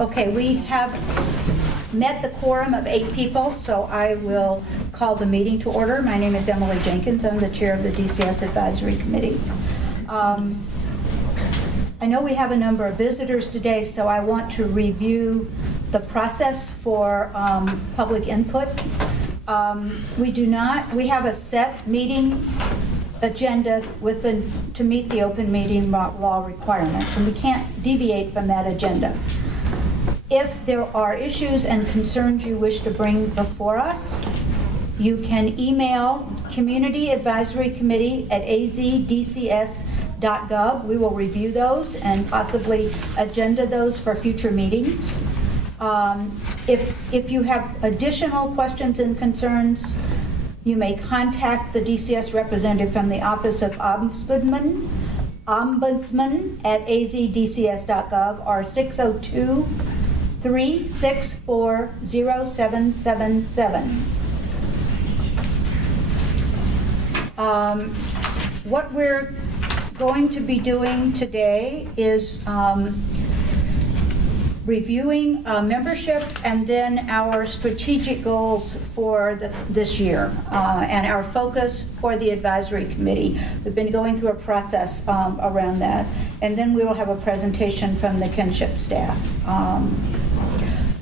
Okay, we have met the quorum of 8 people, so I will call the meeting to order. My name is Emily Jenkins. I'm the chair of the DCS Advisory Committee. I know we have a number of visitors today, so I want to review the process for public input. We have a set meeting agenda to meet the open meeting law requirements, and we can't deviate from that agenda. If there are issues and concerns you wish to bring before us, you can email Community Advisory Committee at azdcs.gov. We will review those and possibly agenda those for future meetings. If you have additional questions and concerns, you may contact the DCS representative from the Office of Ombudsman at azdcs.gov or 602-364-0777. What we're going to be doing today is reviewing membership and then our strategic goals for this year and our focus for the advisory committee. We've been going through a process around that, and then we will have a presentation from the kinship staff,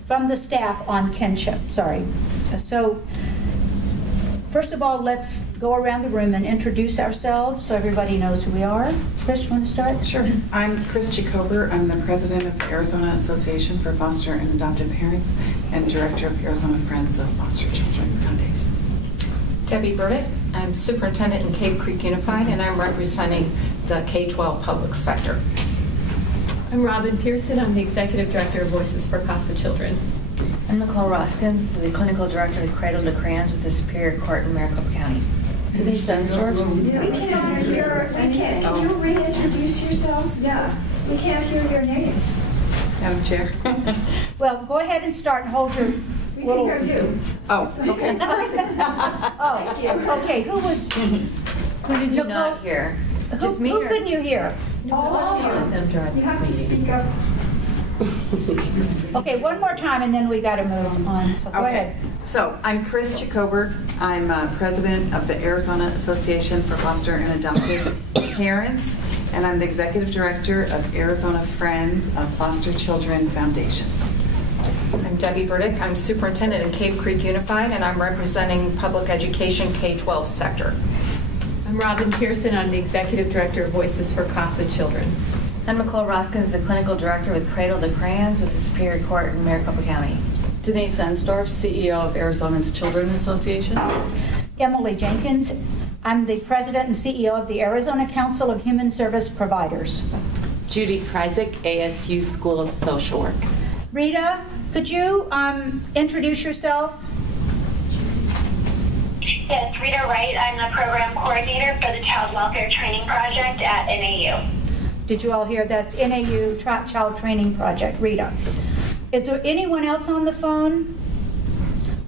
from the staff on kinship, sorry. So first of all, let's go around the room and introduce ourselves so everybody knows who we are. Kris, you want to start? Sure. I'm Kris Jacober. I'm the president of the Arizona Association for Foster and Adopted Parents and director of Arizona Friends of Foster Children Foundation. Debbie Burdick. I'm superintendent in Cave Creek Unified, and I'm representing the K-12 public sector. I'm Robin Pearson. I'm the executive director of Voices for Casa Children. I'm Nicole Roskens, the clinical director of Cradle to Crayons with the Superior Court in Maricopa County. Denise Ensdorff. We can't hear. Can you reintroduce yourselves? Yeah. We can't hear your names. Madam Chair. Well, go ahead and start and hold your. We can hear you. Oh, okay. Oh, thank you. Okay, who was? Who did you not hear? Just me. Who couldn't you hear? Oh, you have to speak up. Okay, one more time and then we got to move on. So go ahead. So I'm Kris Jacober. I'm president of the Arizona Association for Foster and Adopted Parents, and I'm the executive director of Arizona Friends of Foster Children Foundation. I'm Debbie Burdick. I'm superintendent in Cave Creek Unified, and I'm representing public education K-12 sector. I'm Robin Pearson. I'm the executive director of Voices for Casa Children. I'm Nicole Roskens, the clinical director with Cradle to Crayons with the Superior Court in Maricopa County. Denise Ensdorff, CEO of Arizona's Children Association. Emily Jenkins. I'm the president and CEO of the Arizona Council of Human Service Providers. Judy Krysik, ASU School of Social Work. Rita, could you introduce yourself? Yes, Rita Wright. I'm the program coordinator for the Child Welfare Training Project at NAU. Did you all hear? That's NAU Child Training Project. Rita. Is there anyone else on the phone?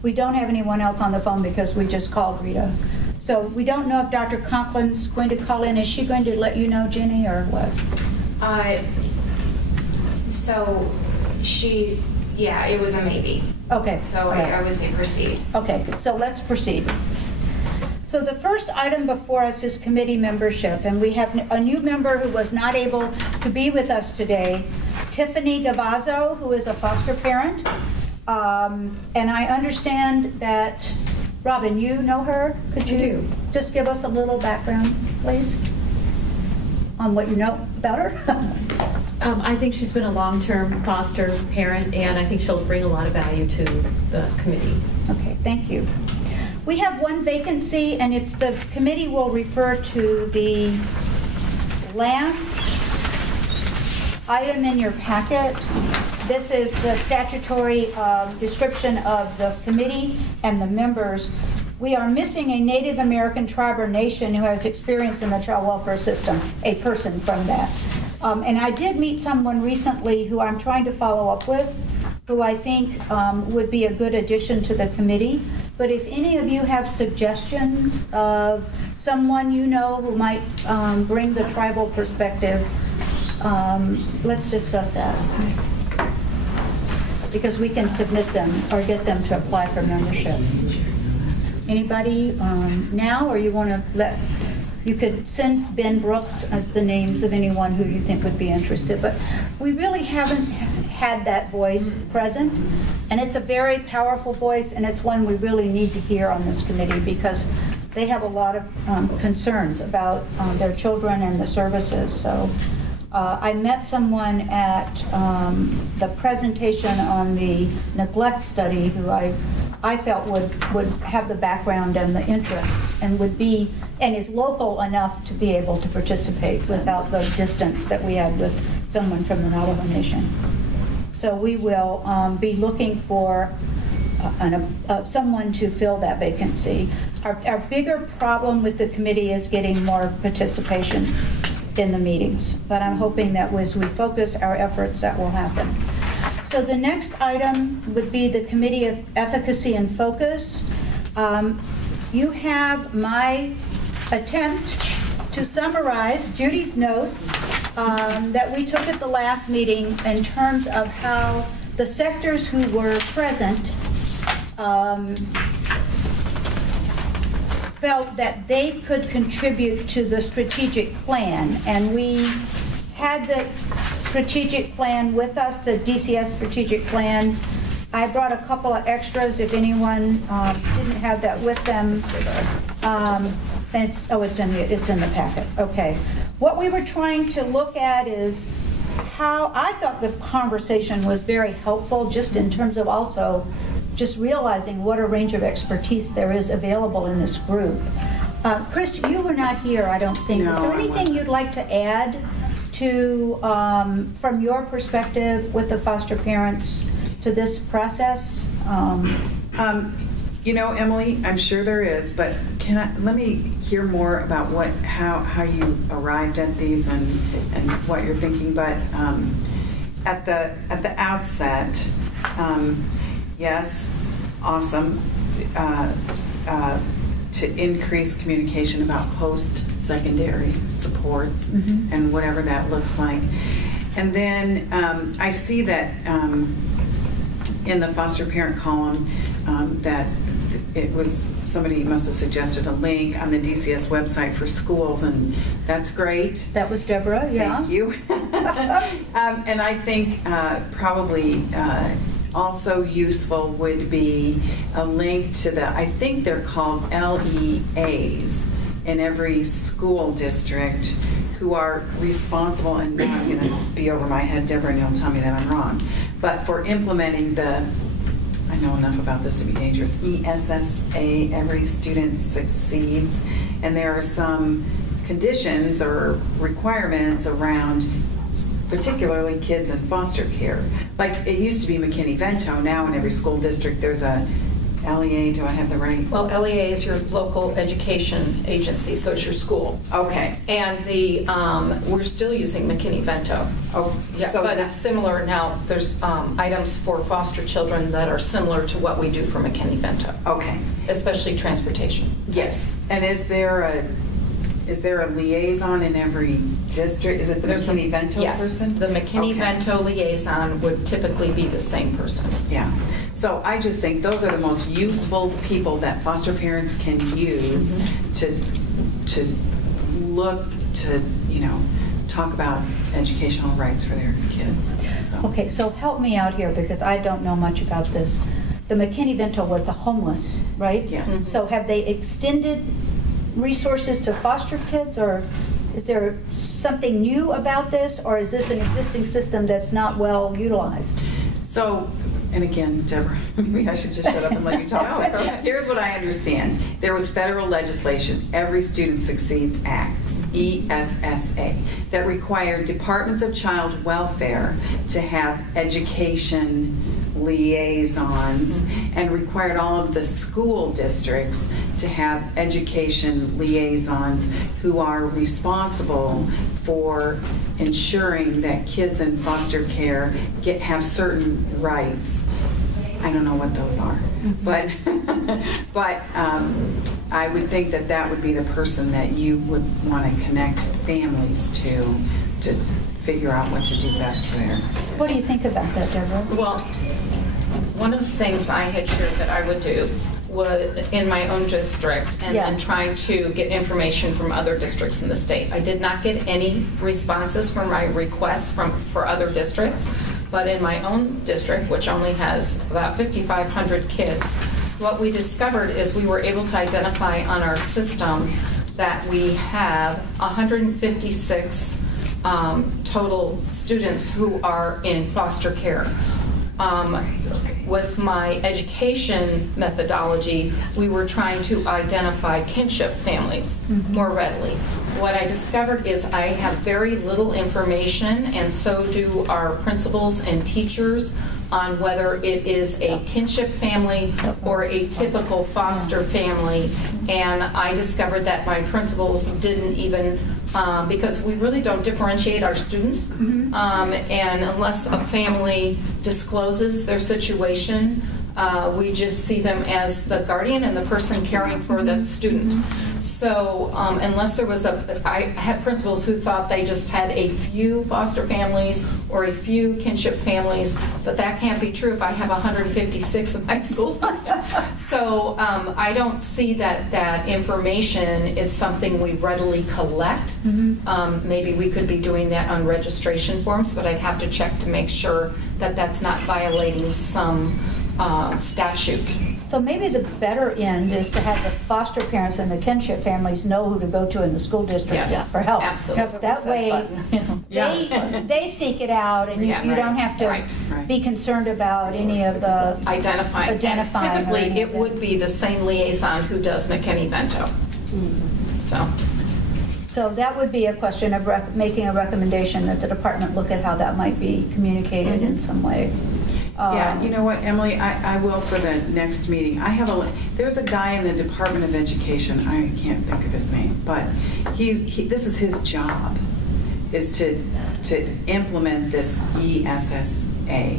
We don't have anyone else on the phone because we just called Rita. So we don't know if Dr. Conklin's going to call in. Is she going to let you know, Jenny, or what? So she's, yeah, it was a maybe. Okay. So I would say proceed. Okay, so let's proceed. So the first item before us is committee membership, and we have a new member who was not able to be with us today, Tiffany Gavazzo, who is a foster parent. And I understand that, Robin, you know her? Could you just give us a little background, please, on what you know about her? I think she's been a long-term foster parent, and I think she'll bring a lot of value to the committee. Okay, thank you. We have one vacancy, and if the committee will refer to the last item in your packet, this is the statutory description of the committee and the members. We are missing a Native American tribe or nation who has experience in the child welfare system, a person from that. And I did meet someone recently who I'm trying to follow up with, who I think would be a good addition to the committee. But if any of you have suggestions of someone you know who might bring the tribal perspective, let's discuss that. because we can submit them or get them to apply for membership. Anybody now, or you want to let, you could send Ben Brooks the names of anyone who you think would be interested, but we really haven't had that voice present, and it's a very powerful voice, and it's one we really need to hear on this committee because they have a lot of concerns about their children and the services. So I met someone at the presentation on the neglect study who I felt would have the background and the interest and would be, and is local enough to be able to participate without the distance that we had with someone from the Navajo Nation. So we will be looking for someone to fill that vacancy. Our bigger problem with the committee is getting more participation in the meetings, but I'm hoping that as we focus our efforts, that will happen. So the next item would be the Committee of Efficacy and Focus. You have my attempt to summarize Judy's notes that we took at the last meeting in terms of how the sectors who were present felt that they could contribute to the strategic plan. And we had the strategic plan with us, the DCS strategic plan. I brought a couple of extras if anyone didn't have that with them. It's in the packet. Okay. What we were trying to look at is how I thought the conversation was very helpful, just in terms of also just realizing what a range of expertise there is available in this group. Kris, you were not here, I don't think. No, is there anything you'd like to add to, from your perspective with the foster parents to this process? You know, Emily, I'm sure there is, but let me hear more about how you arrived at these and what you're thinking. But at the outset, yes, awesome to increase communication about post-secondary supports and whatever that looks like. And then I see that in the foster parent column that it was, somebody must have suggested a link on the DCS website for schools, and that's great. That was Deborah, yeah. Thank you. And I think probably also useful would be a link to the, I think they're called LEAs in every school district, who are responsible, and now I'm going to be over my head, Deborah, and you'll tell me that I'm wrong, but for implementing the, I know enough about this to be dangerous, ESSA, Every Student Succeeds, and there are some conditions or requirements around particularly kids in foster care. Like it used to be McKinney-Vento, now in every school district there's a LEA, do I have the right? Well, LEA is your local education agency, so it's your school. Okay. And the we're still using McKinney-Vento. Oh, yeah, so but it's similar now. There's items for foster children that are similar to what we do for McKinney-Vento. Okay. Especially transportation. Yes. And is there a liaison in every district? Is it the McKinney-Vento person? Yes, the McKinney-Vento liaison would typically be the same person. Yeah. So I just think those are the most useful people that foster parents can use to look to, talk about educational rights for their kids. So. Okay, so help me out here because I don't know much about this. The McKinney-Vento was the homeless, right? Yes. So have they extended resources to foster kids, or is there something new about this, or is this an existing system that's not well utilized? So, and again, Deborah, maybe I should just shut up and let you talk. No, go ahead. Here's what I understand. There was federal legislation, Every Student Succeeds Act, ESSA, that required departments of child welfare to have education liaisons and required all of the school districts to have education liaisons who are responsible for ensuring that kids in foster care have certain rights. I don't know what those are, but I would think that would be the person that you would want to connect families to figure out what to do best for their. What do you think about that, Deborah? Well, one of the things I had shared that I would do was in my own district, and then try to get information from other districts in the state. I did not get any responses from my requests for other districts, but in my own district, which only has about 5,500 kids, what we discovered is we were able to identify on our system that we have 156 total students who are in foster care. With my education methodology, we were trying to identify kinship families more readily. What I discovered is I have very little information, and so do our principals and teachers, on whether it is a kinship family or a typical foster family. And I discovered that my principals didn't even, because we really don't differentiate our students, and unless a family discloses their situation, we just see them as the guardian and the person caring for the student. So unless there was I had principals who thought they just had a few foster families or a few kinship families, but that can't be true if I have 156 in my school system. So I don't see that information is something we readily collect. Maybe we could be doing that on registration forms, but I'd have to check to make sure that that's not violating some statute. So maybe the better end is to have the foster parents and the kinship families know who to go to in the school district for help. Absolutely. That way, they seek it out, and you don't have to be concerned about any of the identifying. Typically, it would be the same liaison who does McKinney-Vento. So that would be a question of making a recommendation that the department look at how that might be communicated in some way. Yeah, you know what, Emily, I will for the next meeting. There's a guy in the Department of Education, I can't think of his name, but this is his job, is to implement this ESSA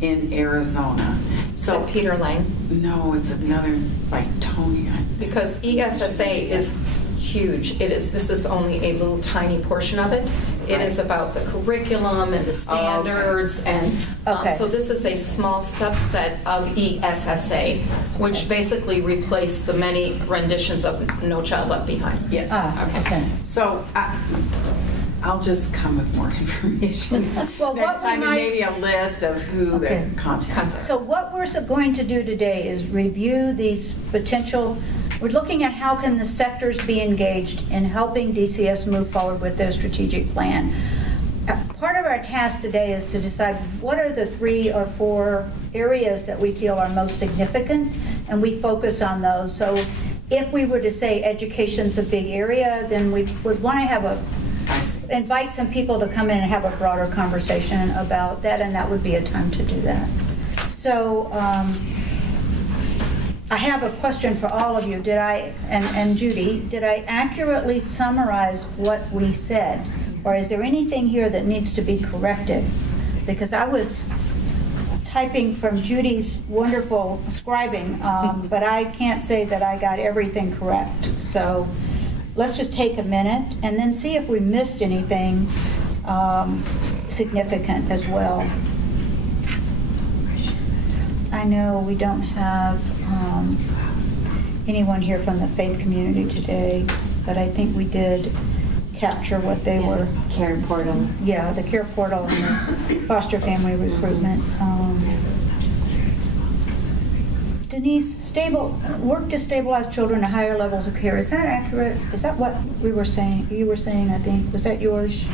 in Arizona. So Peter Lang? No, it's another, like Tony. Because ESSA is huge. This is only a little tiny portion of it. It is about the curriculum and the standards, and so this is a small subset of ESSA, which basically replaced the many renditions of No Child Left Behind. Yes. So I'll just come with more information next time, and maybe a list of who the contacts are. So what we're going to do today is review these potential. We're looking at how can the sectors be engaged in helping DCS move forward with their strategic plan. Part of our task today is to decide what are the 3 or 4 areas that we feel are most significant, and we focus on those. So if we were to say education's a big area, then we would want to invite some people to come in and have a broader conversation about that, and that would be a time to do that. So I have a question for all of you. And Judy, did I accurately summarize what we said? Or is there anything here that needs to be corrected? Because I was typing from Judy's wonderful scribing, but I can't say that I got everything correct. So let's just take a minute and then see if we missed anything significant as well. I know we don't have anyone here from the faith community today, but I think we did capture what they were. Care portal. Yeah, the care portal and the foster family recruitment. Denise, work to stabilize children to higher levels of care. Is that accurate? Is that what we were saying? You were saying, I think. Was that yours?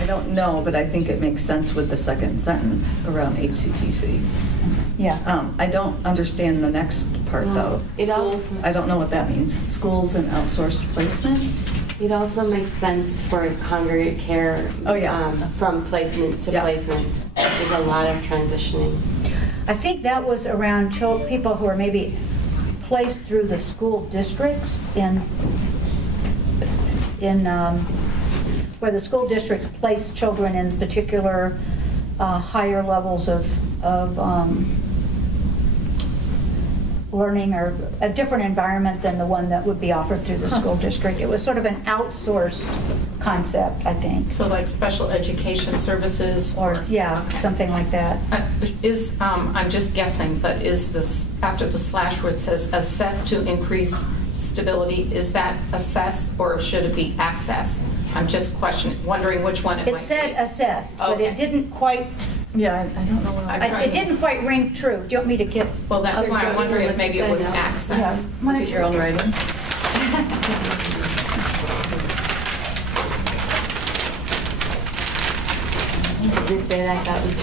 I don't know, but I think it makes sense with the second sentence around HCTC. Yeah. I don't understand the next part, though. I don't know what that means. Schools and outsourced placements? It also makes sense for congregate care. From placement to placement. There's a lot of transitioning. I think that was around people who are maybe placed through the school districts where the school districts place children in particular learning or a different environment than the one that would be offered through the school district. It was sort of an outsourced concept, I think. So like special education services? Or, yeah, something like that. I'm just guessing, but is this, after the slash where it says assess to increase stability, is that assess or should it be access? I'm just wondering which one it might be. It said assess, but it didn't quite. Yeah, I don't know what it didn't quite ring true. Do you want me to get? Well, that's why I'm wondering if maybe it was access. Look at your own writing. Does it say that? That would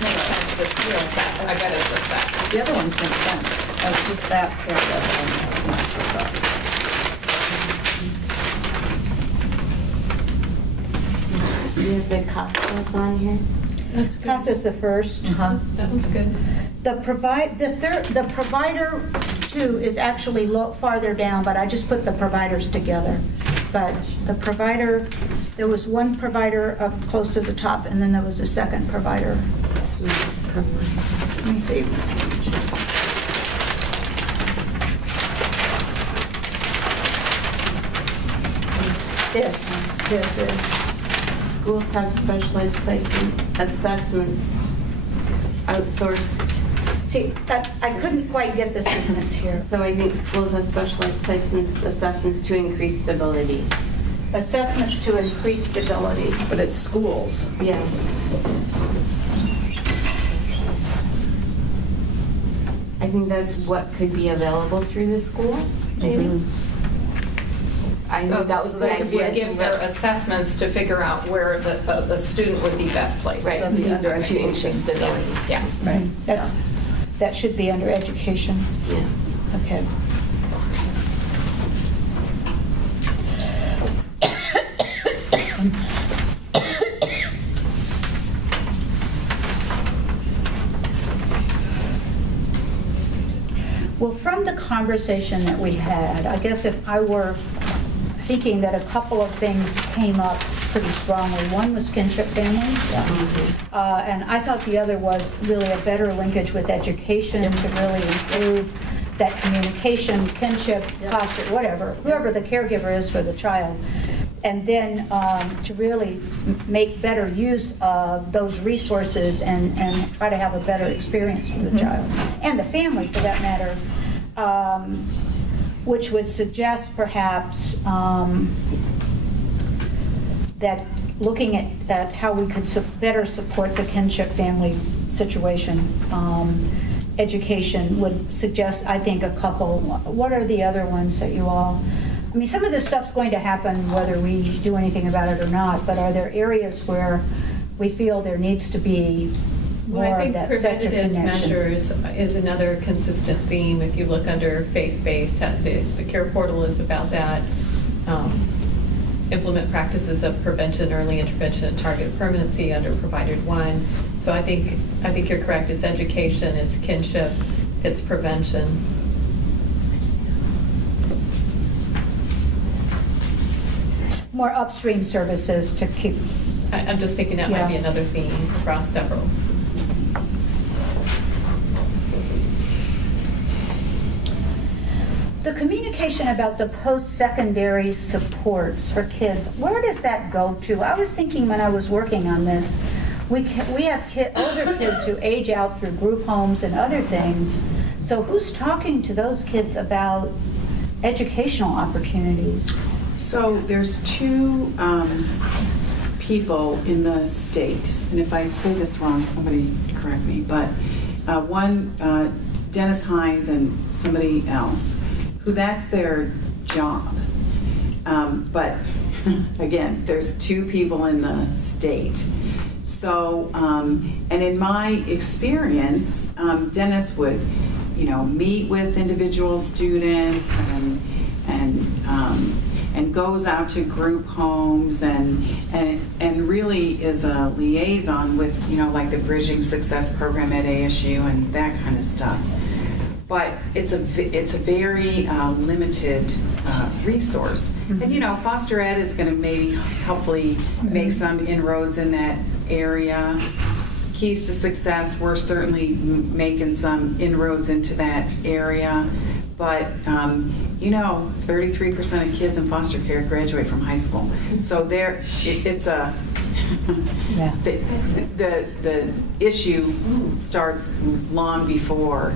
Makes sense to assess. I bet it's assess. The other ones make sense. It's just that paragraph I'm not sure about. Do you have the CASAs on here? That's good. CASA's the first. That one's good. The provider two is actually farther down, but I just put the providers together. But the provider, there was one provider up close to the top, and then there was a second provider. Let me see. This is. Schools have specialized placements, assessments, outsourced. See, I couldn't quite get the sequence here. So I think schools have specialized placements, assessments to increase stability. Assessments to increase stability. But it's schools. Yeah. I think that's what could be available through the school, maybe. Mm-hmm. I think that was they could give their assessments to figure out where the student would be best placed. Right, That's to under increase education. stability. Yeah. Right. That should be under education. Yeah. Okay. Well, from the conversation that we had, I guess if I were thinking that a couple of things came up pretty strongly. One was kinship families, and I thought the other was really a better linkage with education to really improve that communication, kinship, foster, whatever, whoever the caregiver is for the child. And then to really make better use of those resources and try to have a better experience for the child and the family, for that matter, which would suggest perhaps that looking at how we could better support the kinship family situation, education would suggest, I think, a couple. What are the other ones that you all? I mean, some of this stuff's going to happen whether we do anything about it or not, but are there areas where we feel there needs to be more Well, I think of that sector preventative connection? measures is another consistent theme. If you look under faith-based, the care portal is about that. Implement practices of prevention, early intervention, and targeted permanency under provided one. So I think you're correct. It's education, it's kinship, it's prevention. More upstream services to keep. I'm just thinking that might be another theme across several. The communication about the post-secondary supports for kids, where does that go to? I was thinking when I was working on this, we have older kids who age out through group homes and other things. So who's talking to those kids about educational opportunities? So there's two people in the state, and if I say this wrong, somebody correct me, but one, Dennis Hines and somebody else, who that's their job. But again, there's two people in the state. So, and in my experience, Dennis would, meet with individual students and goes out to group homes and really is a liaison with, like the Bridging Success program at ASU and that kind of stuff. But it's a very limited resource. And foster ed is going to maybe hopefully make some inroads in that area. keys to success, we're certainly making some inroads into that area. But, 33% of kids in foster care graduate from high school. So it's a, the issue starts long before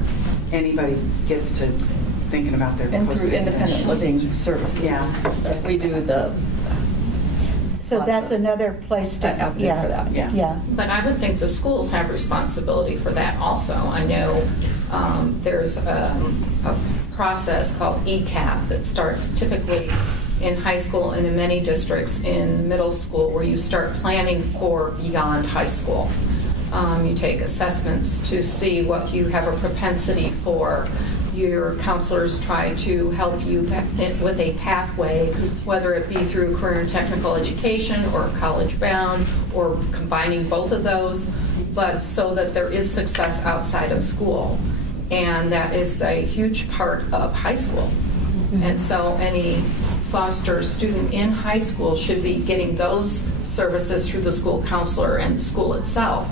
anybody gets to thinking about their and through independent living services. Yeah. We do the. So that's another place to out there for that. Yeah. But I would think the schools have responsibility for that also. I know there's a process called ECAP that starts typically in high school and in many districts in middle school, where you start planning for beyond high school. You take assessments to see what you have a propensity for. Your counselors try to help you with a pathway, whether it be through career and technical education or college bound or combining both of those, but so that there is success outside of school. And that is a huge part of high school. And so any foster student in high school should be getting those services through the school counselor and the school itself,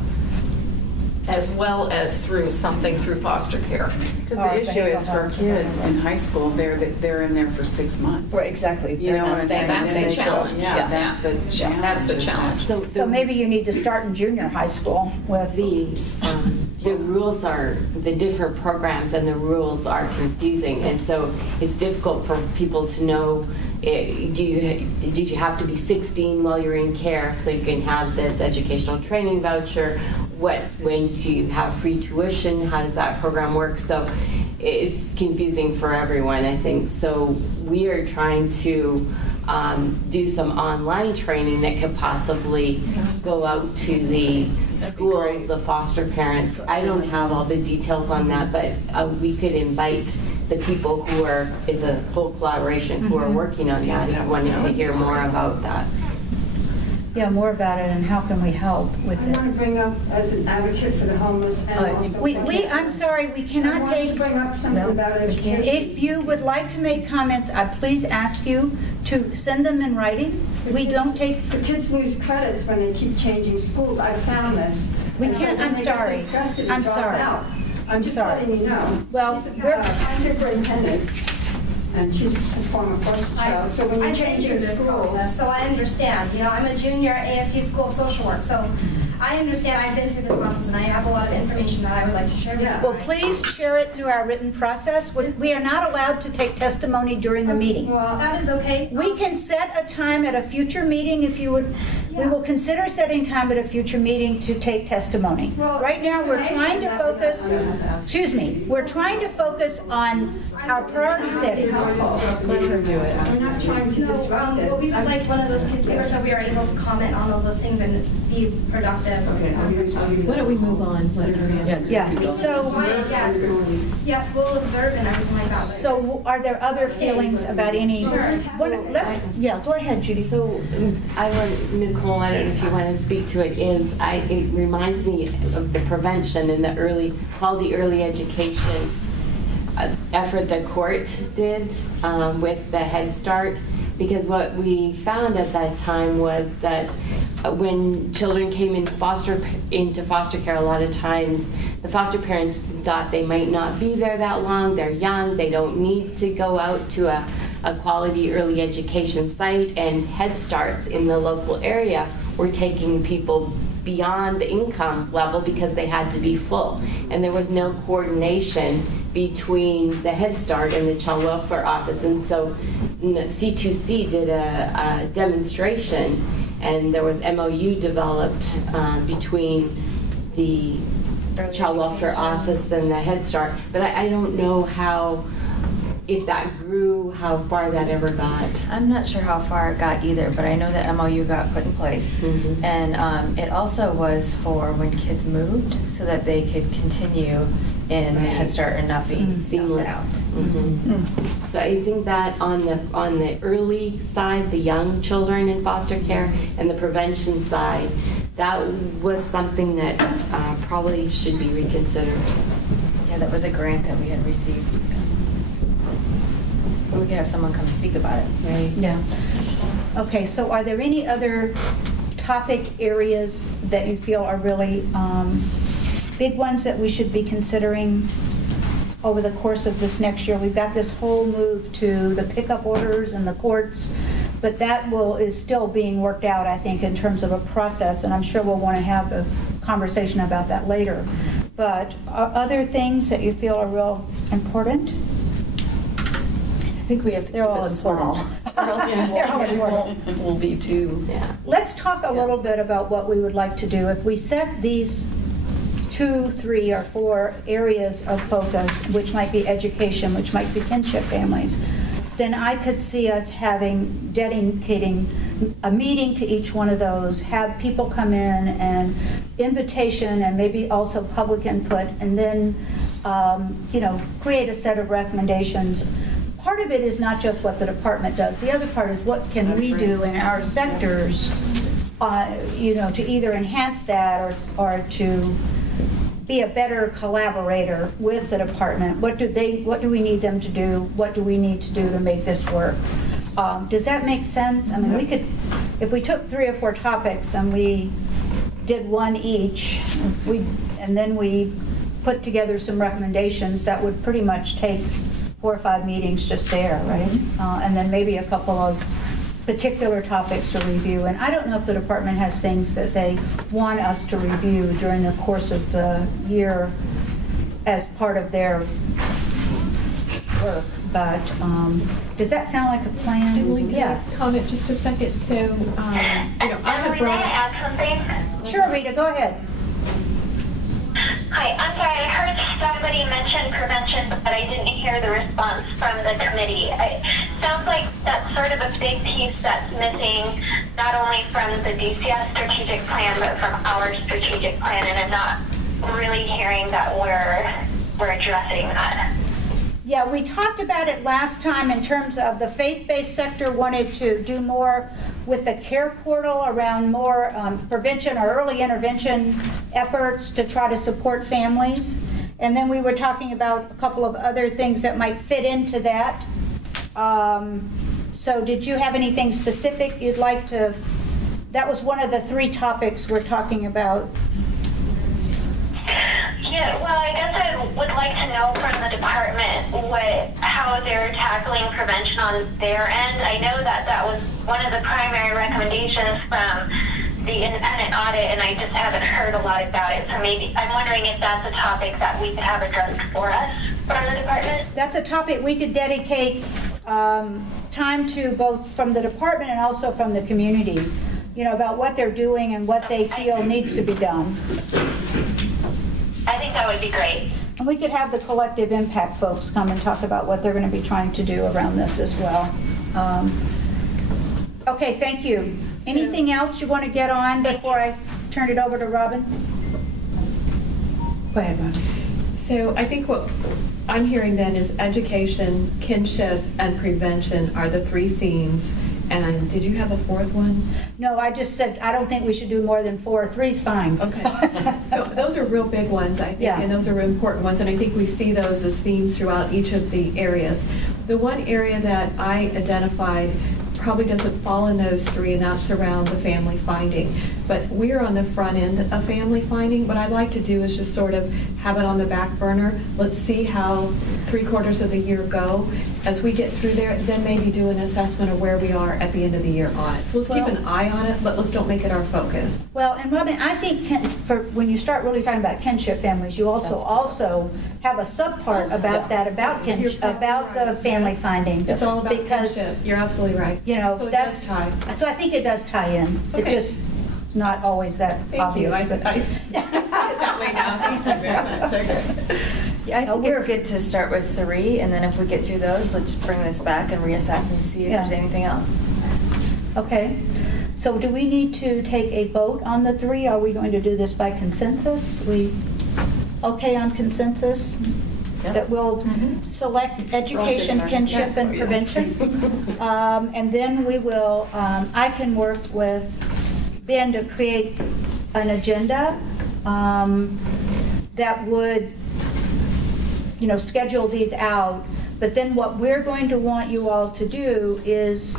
as well as through something through foster care. Because the issue is for kids in high school, they're in there for 6 months. Right, exactly. You know what I'm saying? That's the challenge. Yeah, that's the challenge. That's the challenge. So maybe you need to start in junior high school with the rules are, the different programs and the rules are confusing, and so it's difficult for people to know, did you have to be 16 while you're in care so you can have this educational training voucher? When do you have free tuition? How does that program work? So it's confusing for everyone, I think. So we are trying to do some online training that could possibly go out to the schools, the foster parents. I don't have all the details on that, but we could invite the people who are, it's a whole collaboration, who are working on that, if you wanted to hear more about that. Yeah, more about it and how can we help with it. I want to bring up, as an advocate for the homeless, and also I'm sorry, we cannot I want to bring up something about education. If you would like to make comments, I please ask you to send them in writing. We don't take. The kids lose credits when they keep changing schools. I found this. We can't. I'm sorry. I'm sorry. I'm just letting you know. Well, we're superintendent. And she's a former foster child. So when you change your school, so I understand. I'm a junior at ASU School of Social Work, so I understand. I've been through this process, and I have a lot of information that I would like to share with you. Well, please share it through our written process. We are not allowed to take testimony during the meeting. Well, that is okay. We can set a time at a future meeting if you would. We will consider setting time at a future meeting to take testimony. Right now, we're trying to focus. Excuse me. We're trying to focus on our priority setting. Let her do it. We're not trying to disrupt it. But we would like one of those pieces of paper so we are able to comment on all those things and be productive. Okay. Why don't we move on? Let her Yes, we'll observe and everything like that. So are there other feelings about any? Go ahead, Judy. So I want, Nicole, I don't know if you want to speak to it, it reminds me of the prevention and the quality early education effort the court did with the Head Start, because what we found at that time was that when children came into foster care, a lot of times the foster parents thought they might not be there that long, they're young, they don't need to go out to a quality early education site, and Head Starts in the local area were taking people beyond the income level because they had to be full, and there was no coordination between the Head Start and the Child Welfare Office. And so C2C did a demonstration, and there was MOU developed between the Child Welfare Office and the Head Start, but I don't know if that grew, how far that ever got. I'm not sure how far it got either, but I know that MOU got put in place. Mm-hmm. And it also was for when kids moved so that they could continue in Head Start and not be seamless out. Mm-hmm. Mm-hmm. So I think that on the early side, the young children in foster care, and the prevention side, that was something that probably should be reconsidered. Yeah, that was a grant that we had received. We could have someone come speak about it. Right. Yeah. Okay, so are there any other topic areas that you feel are really big ones that we should be considering over the course of this next year? We've got this whole move to the pickup orders and the courts, but that is still being worked out, I think, in terms of a process, and I'm sure we'll want to have a conversation about that later. But other things that you feel are real important? I think we have to They're keep all it small. They're all important. We'll be too. Yeah. Let's talk a little bit about what we would like to do. If we set these 2, 3, or 4 areas of focus, which might be education, which might be kinship families, then I could see us dedicating a meeting to each one of those, have people come in and invitation and maybe also public input, and then create a set of recommendations. Part of it is not just what the department does. The other part is what can we do in our sectors, to either enhance that or to be a better collaborator with the department. What do we need them to do? What do we need to do to make this work? Does that make sense? I mean, we could, if we took 3 or 4 topics and we did one each, and then we put together some recommendations, that would pretty much take 4 or 5 meetings just there, right? And then maybe a couple of particular topics to review. And I don't know if the department has things that they want us to review during the course of the year as part of their work, but does that sound like a plan? Emily, can yes. I comment just a second? So, I have May I add something? Sure, Rita, go ahead. Hi, I'm sorry, I heard somebody mention prevention, but I didn't hear the response from the committee. It sounds like that's sort of a big piece that's missing, not only from the DCS strategic plan, but from our strategic plan, and I'm not really hearing that we're addressing that. Yeah, we talked about it last time in terms of the faith-based sector wanted to do more with the care portal around more prevention or early intervention efforts to try to support families. And then we were talking about a couple of other things that might fit into that. So did you have anything specific you'd like to, that was one of the 3 topics we're talking about. Yeah, well, I guess I would like to know from the department how they're tackling prevention on their end. I know that that was one of the primary recommendations from the independent audit, and I just haven't heard a lot about it. So maybe I'm wondering if that's a topic that we could have addressed for us from the department. That's a topic we could dedicate time to, both from the department and also from the community, about what they're doing and what they feel needs to be done. I think that would be great. And we could have the collective impact folks come and talk about what they're going to be trying to do around this as well. Okay, thank you. Anything else you want to get on before I turn it over to Robin? Go ahead, Robin. So I think what I'm hearing then is education, kinship, and prevention are the 3 themes. And did you have a 4th one? No, I just said I don't think we should do more than 4. 3's fine. Okay. So those are real big ones, I think, yeah. And those are important ones. And I think we see those as themes throughout each of the areas. The one area that I identified probably doesn't fall in those 3, and that's around the family finding. But we're on the front end of family finding. What I'd like to do is just sort of have it on the back burner. Let's see how 3/4 of the year go. As we get through there, then maybe do an assessment of where we are at the end of the year on it. So let's keep an eye on it, but let's don't make it our focus. Well, and Robin, I think for when you start really talking about kinship families, you also have a subpart about that, about kinship, about the family finding. It's all about kinship. You're absolutely right. So that's tie. So I think it does tie in. Okay. It just not always that obvious. Thank you. I see it that way now. Thank you very much. Okay. Yeah, I think it's good to start with 3, and then if we get through those, let's bring this back and reassess and see if there's anything else. Okay. So do we need to take a vote on the 3? Are we going to do this by consensus? We okay on consensus? Yep. That we'll select education, kinship, and prevention. And then we will, I can work with Ben to create an agenda that would, schedule these out. But then what we're going to want you all to do is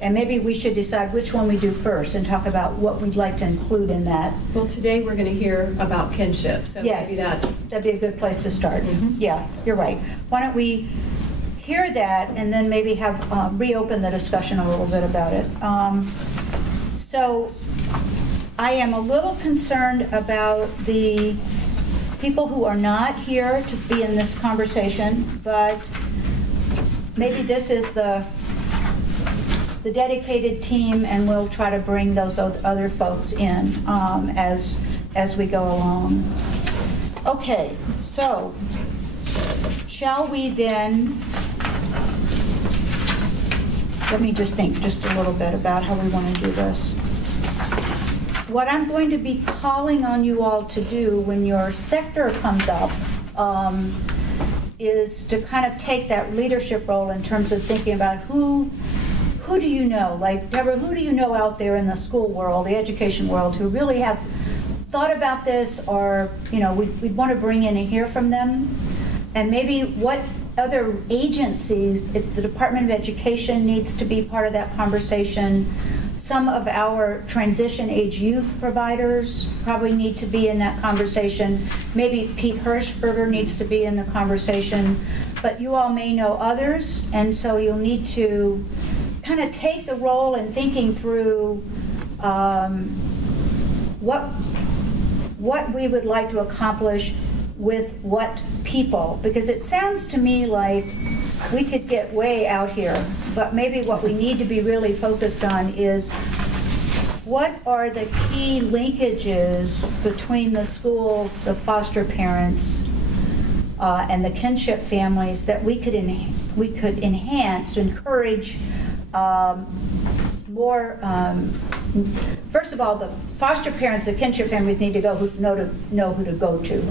And maybe we should decide which one we do first and talk about what we'd like to include in that. Well, today we're going to hear about kinship, so Yes, maybe that'd be a good place to start. Yeah, you're right. Why don't we hear that and then maybe have reopen the discussion a little bit about it. So I am a little concerned about the people who are not here to be in this conversation, but maybe this is the dedicated team, and we'll try to bring those other folks in as we go along. Okay, so shall we then, let me just think just a little bit about how we want to do this. What I'm going to be calling on you all to do when your sector comes up is to kind of take that leadership role in terms of thinking about who do you know, like Deborah, who do you know out there in the school world, the education world, who really has thought about this, or we'd want to bring in and hear from them, and maybe what other agencies, if the Department of Education needs to be part of that conversation. Some of our transition age youth providers probably need to be in that conversation. Maybe Pete Hirschberger needs to be in the conversation, but you all may know others, and so you'll need to kind of take the role in thinking through what we would like to accomplish with what people, because it sounds to me like we could get way out here, but maybe what we need to be really focused on is what are the key linkages between the schools, the foster parents, and the kinship families that we could enhance, encourage more. First of all, the foster parents, the kinship families need to know who to go to.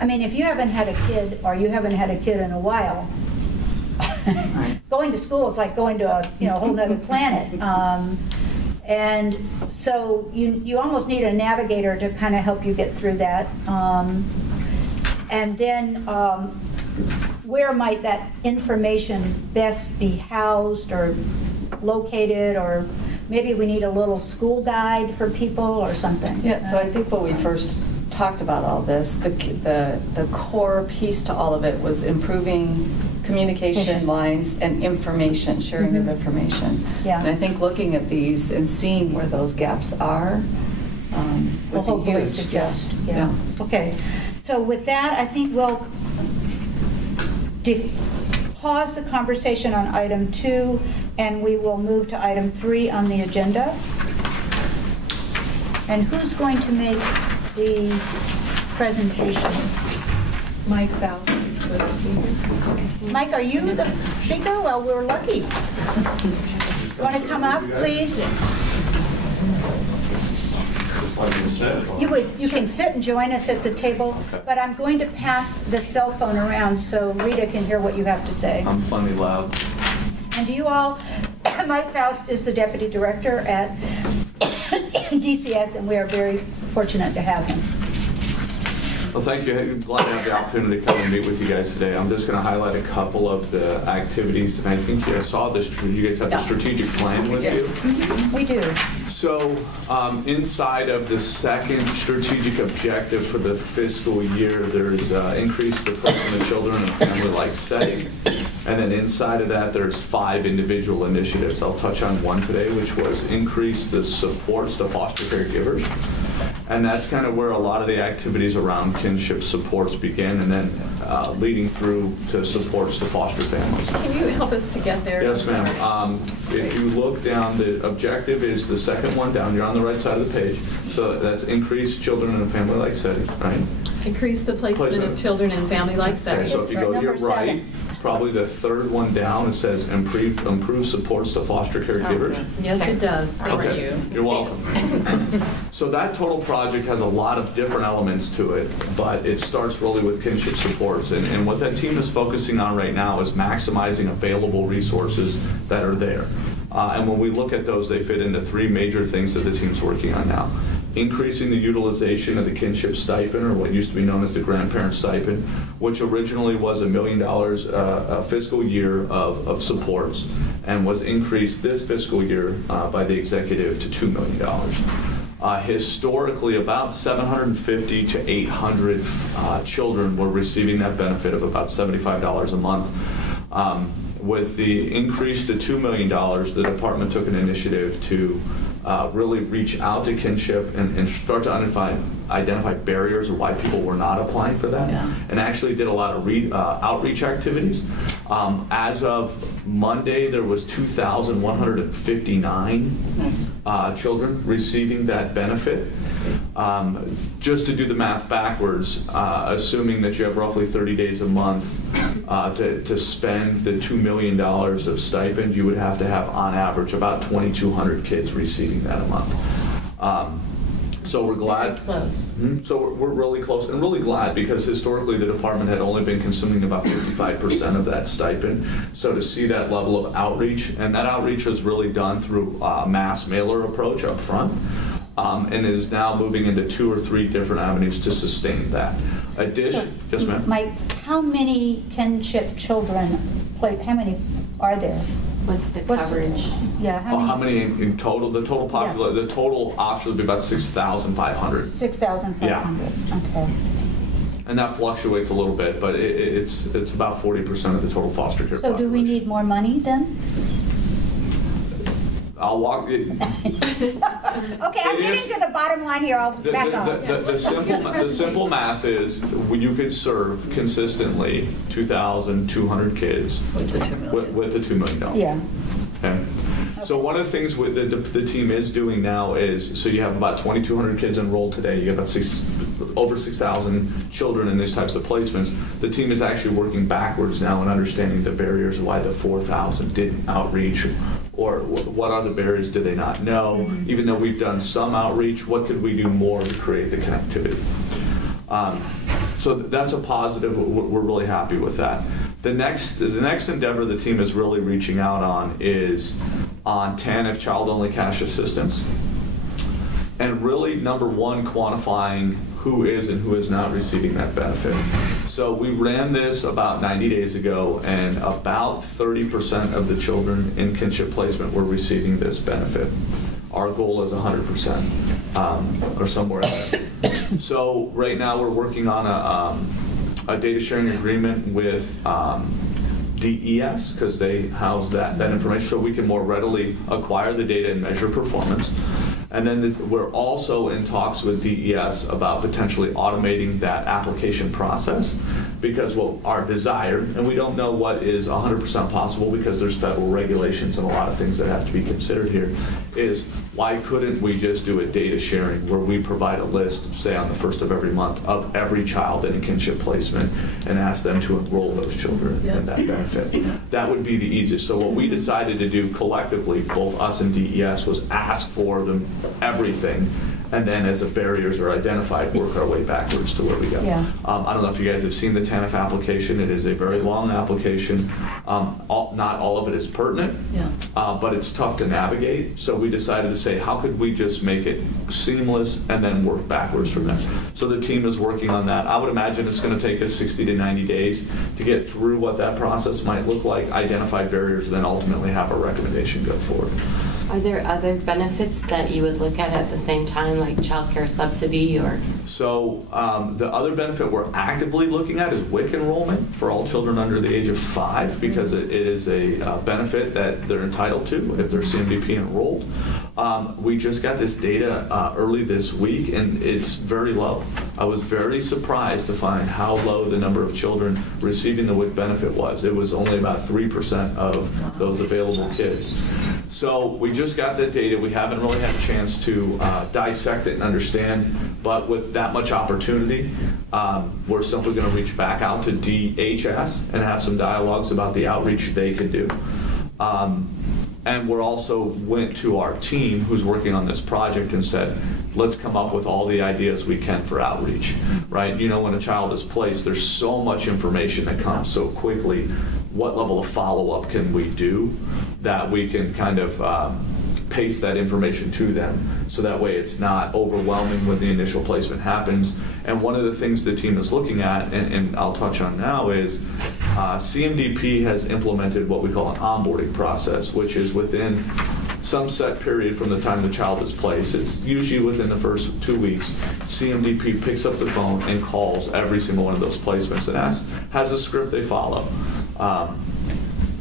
I mean, if you haven't had a kid, or you haven't had a kid in a while, going to school is like going to a whole nother planet. And so you almost need a navigator to kind of help you get through that. And then where might that information best be housed or located, or maybe we need a little school guide for people or something. Yeah, so I think when we first talked about all this, the core piece to all of it was improving communication lines and information, sharing of information. Yeah. And I think looking at these and seeing where those gaps are will hopefully huge. Suggest. Yeah. Okay. So with that, I think we'll pause the conversation on item 2, and we will move to item 3 on the agenda. And who's going to make the presentation? Mike Faust is supposed to be here. Mike, are you the speaker? Well, we're lucky. You want to come up, please? You can sit and join us at the table, but I'm going to pass the cell phone around so Rita can hear what you have to say. I'm plenty loud. And do you all, Mike Faust is the Deputy Director at DCS, and we are very fortunate to have him. Well, thank you. I'm glad to have the opportunity to come and meet with you guys today. I'm just going to highlight a couple of the activities, and I think you guys saw this. You guys have the strategic plan with you. We do. So inside of the second strategic objective for the fiscal year, there's increase the person, the children, and family-like setting. And then inside of that, there's 5 individual initiatives. I'll touch on one today, which was increase the supports to foster caregivers. And that's kind of where a lot of the activities around kinship supports begin, and then leading through to supports to foster families. Can you help us to get there? Yes, ma'am. If you look down, the objective is the second one down. You're on the right side of the page. So that's increase children in a family-like setting, right? Increase the placement of children in family-like settings. Okay, so if you go to your right, probably the third one down, it says improve supports to foster caregivers. Okay. Yes, it does. Thank you. You're welcome. So that total project has a lot of different elements to it, but it starts really with kinship supports. And what that team is focusing on right now is maximizing available resources that are there. And when we look at those, they fit into 3 major things that the team's working on now. increasing the utilization of the kinship stipend, or what used to be known as the grandparent stipend, which originally was $1 million a fiscal year of supports, and was increased this fiscal year by the executive to $2 million. Historically, about 750 to 800 children were receiving that benefit of about $75 a month. With the increase to $2 million, the department took an initiative to really reach out to kinship and start to identify barriers of why people were not applying for that, and actually did a lot of outreach activities. As of Monday, there was 2,159 children receiving that benefit. Just to do the math backwards, assuming that you have roughly 30 days a month to spend the $2 million of stipend, you would have to have, on average, about 2,200 kids receiving that a month. So we're glad. Close. So we're really close, and really glad, because historically the department had only been consuming about 55% of that stipend. So to see that level of outreach, and that outreach was really done through a mass mailer approach up front, and is now moving into 2 or 3 different avenues to sustain that. Yes, ma'am. Mike, how many kinship children how many are there? What's the coverage? How many in total? The total the total option would be about 6,500. 6,500. Okay. And that fluctuates a little bit, but it's about 40% of the total foster care population. So do we need more money then? I'll walk it. Okay, I'm getting to the bottom line here. I'll back up. The simple math is you could serve consistently 2,200 kids with the $2 million. Yeah. Okay. So one of the things the team is doing now is, so you have about 2,200 kids enrolled today. You have about over 6,000 children in these types of placements. The team is actually working backwards now and understanding the barriers, why the 4,000 didn't outreach, or what are the barriers do they not know. Even though we've done some outreach, what could we do more to create the connectivity? So that's a positive. We're really happy with that. The next endeavor the team is really reaching out on is on TANF, child-only cash assistance, and really, number one, quantifying who is and who is not receiving that benefit. So we ran this about 90 days ago, and about 30% of the children in kinship placement were receiving this benefit. Our goal is 100%, or somewhere in there. So right now we're working on a data sharing agreement with DES, because they house that information, so we can more readily acquire the data and measure performance. And then we're also in talks with DES about potentially automating that application process, because what our desire, and we don't know what is 100% possible because there's federal regulations and a lot of things that have to be considered here, is why couldn't we just do a data sharing where we provide a list, say on the 1st of every month, of every child in a kinship placement and ask them to enroll those children in that benefit. That would be the easiest. So what we decided to do collectively, both us and DES, was ask for them everything, and then as the barriers are identified, work our way backwards to where we go. Yeah. I don't know if you guys have seen the TANF application. It is a very long application. Not all of it is pertinent, but it's tough to navigate. So we decided to say, how could we just make it seamless and then work backwards from there? So the team is working on that. I would imagine it's going to take us 60 to 90 days to get through what that process might look like, identify barriers, and then ultimately have a recommendation go forward. Are there other benefits that you would look at the same time, like child care subsidy or? So the other benefit we're actively looking at is WIC enrollment for all children under the age of 5, because it is a benefit that they're entitled to if they're CMDP enrolled. We just got this data early this week, and it's very low. I was very surprised to find how low the number of children receiving the WIC benefit was. It was only about 3% of those available kids. So we just got that data. We haven't really had a chance to dissect it and understand, but with that much opportunity, we're simply going to reach back out to DHS and have some dialogues about the outreach they could do. And we're also went to our team who's working on this project and said, let's come up with all the ideas we can for outreach, right? You know, when a child is placed, there's so much information that comes so quickly. What level of follow-up can we do that we can kind of paste that information to them, so that way it's not overwhelming when the initial placement happens. And one of the things the team is looking at, and I'll touch on now, is CMDP has implemented what we call an onboarding process, which is within some set period from the time the child is placed. It's usually within the first 2 weeks. CMDP picks up the phone and calls every single one of those placements and has a script they follow.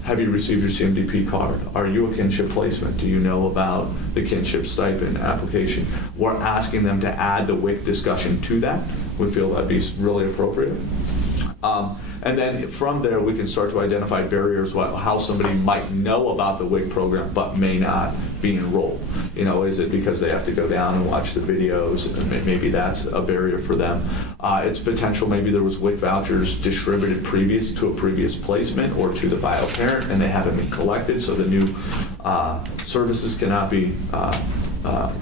Have you received your CMDP card? Are you a kinship placement? Do you know about the kinship stipend application? We're asking them to add the WIC discussion to that. We feel that'd be really appropriate. And then from there, we can start to identify barriers, how somebody might know about the WIC program but may not be enrolled. You know, is it because they have to go down and watch the videos? Maybe that's a barrier for them. It's potential maybe there was WIC vouchers distributed previous to a previous placement or to the bio parent and they haven't been collected, so the new services cannot be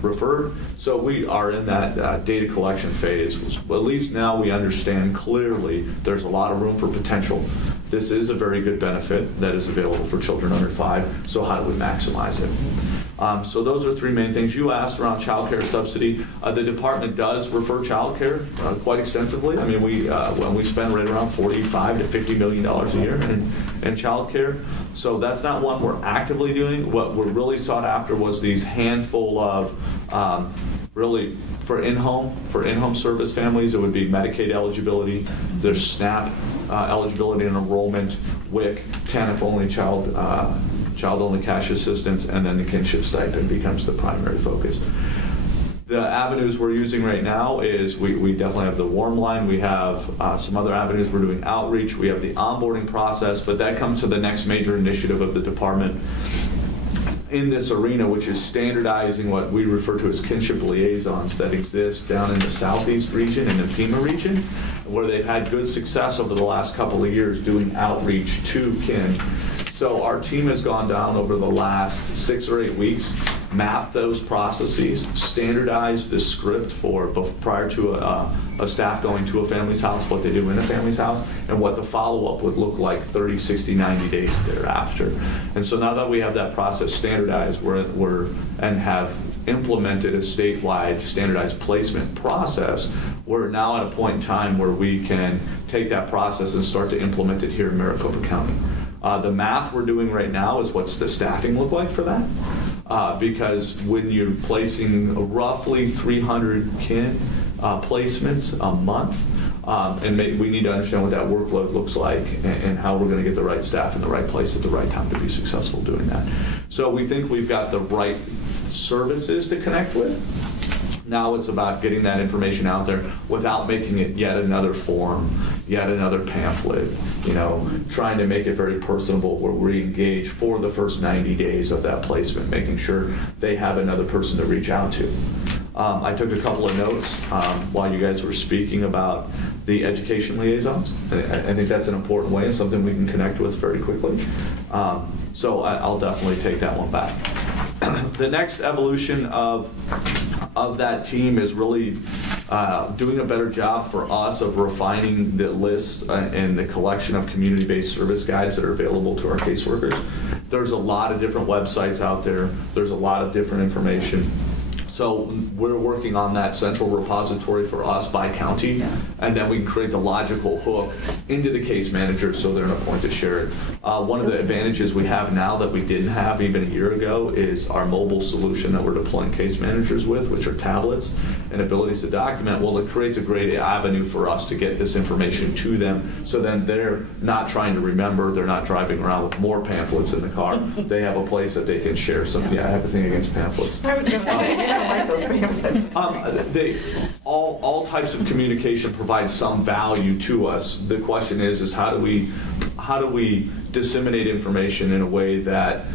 referred. So we are in that data collection phase. At least now we understand clearly there's a lot of room for potential. This is a very good benefit that is available for children under 5, so how do we maximize it? So those are 3 main things. You asked around child care subsidy. The department does refer child care quite extensively. I mean, when we spend right around $45 to $50 million a year in child care. So that's not one we're actively doing. What we're really sought after was these handful of really for in-home service families. It would be Medicaid eligibility, there's SNAP eligibility and enrollment, WIC, TANF-only child-only cash assistance, and then the kinship stipend becomes the primary focus. The avenues we're using right now is we definitely have the warm line. We have some other avenues. We're doing outreach. We have the onboarding process, but that comes to the next major initiative of the department in this arena, which is standardizing what we refer to as kinship liaisons that exist down in the southeast region and the Pima region, where they've had good success over the last couple of years doing outreach to kin. So our team has gone down over the last 6 or 8 weeks, mapped those processes, standardized the script for prior to a staff going to a family's house, what they do in a family's house, and what the follow-up would look like 30, 60, 90 days thereafter. And so now that we have that process standardized, and have implemented a statewide standardized placement process, we're now at a point in time where we can take that process and start to implement it here in Maricopa County. The math we're doing right now is what's the staffing look like for that? Because when you're placing roughly 300 kin placements a month, and we need to understand what that workload looks like and how we're going to get the right staff in the right place at the right time to be successful doing that. So we think we've got the right services to connect with. Now it's about getting that information out there without making it yet another form, yet another pamphlet, trying to make it very personable where we engage for the first 90 days of that placement, making sure they have another person to reach out to. I took a couple of notes while you guys were speaking about the education liaisons. I think that's an important way and something we can connect with very quickly. So I'll definitely take that one back. The next evolution of that team is really doing a better job for us of refining the lists and the collection of community-based service guides that are available to our caseworkers. There's a lot of different websites out there. There's a lot of different information. So we're working on that central repository for us by county, and then we can create the logical hook into the case manager so they're in a point to share it. One of the advantages we have now that we didn't have even a year ago is our mobile solution that we're deploying case managers with, which are tablets and abilities to document. Well, it creates a great avenue for us to get this information to them, so then they're not trying to remember, they're not driving around with more pamphlets in the car. They have a place that they can share some. Yeah, I have a thing against pamphlets. I was going to say, like those pamphlets. All types of communication provide some value to us. The question is how do we disseminate information in a way that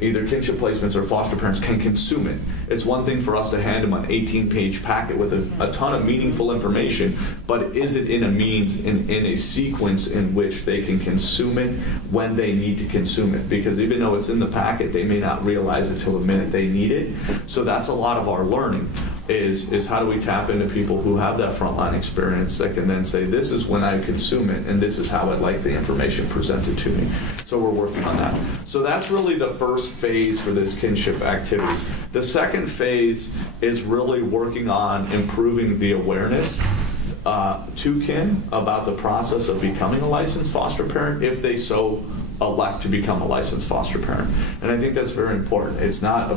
either kinship placements or foster parents can consume it. It's one thing for us to hand them an 18-page packet with a ton of meaningful information, but is it in a sequence in which they can consume it when they need to consume it? Because even though it's in the packet, they may not realize it till the minute they need it. So that's a lot of our learning. is how do we tap into people who have that frontline experience that can then say, this is when I consume it, and this is how I'd like the information presented to me. So we're working on that. So that's really the first phase for this kinship activity. The second phase is really working on improving the awareness to kin about the process of becoming a licensed foster parent if they so elect to become a licensed foster parent. And I think that's very important. It's not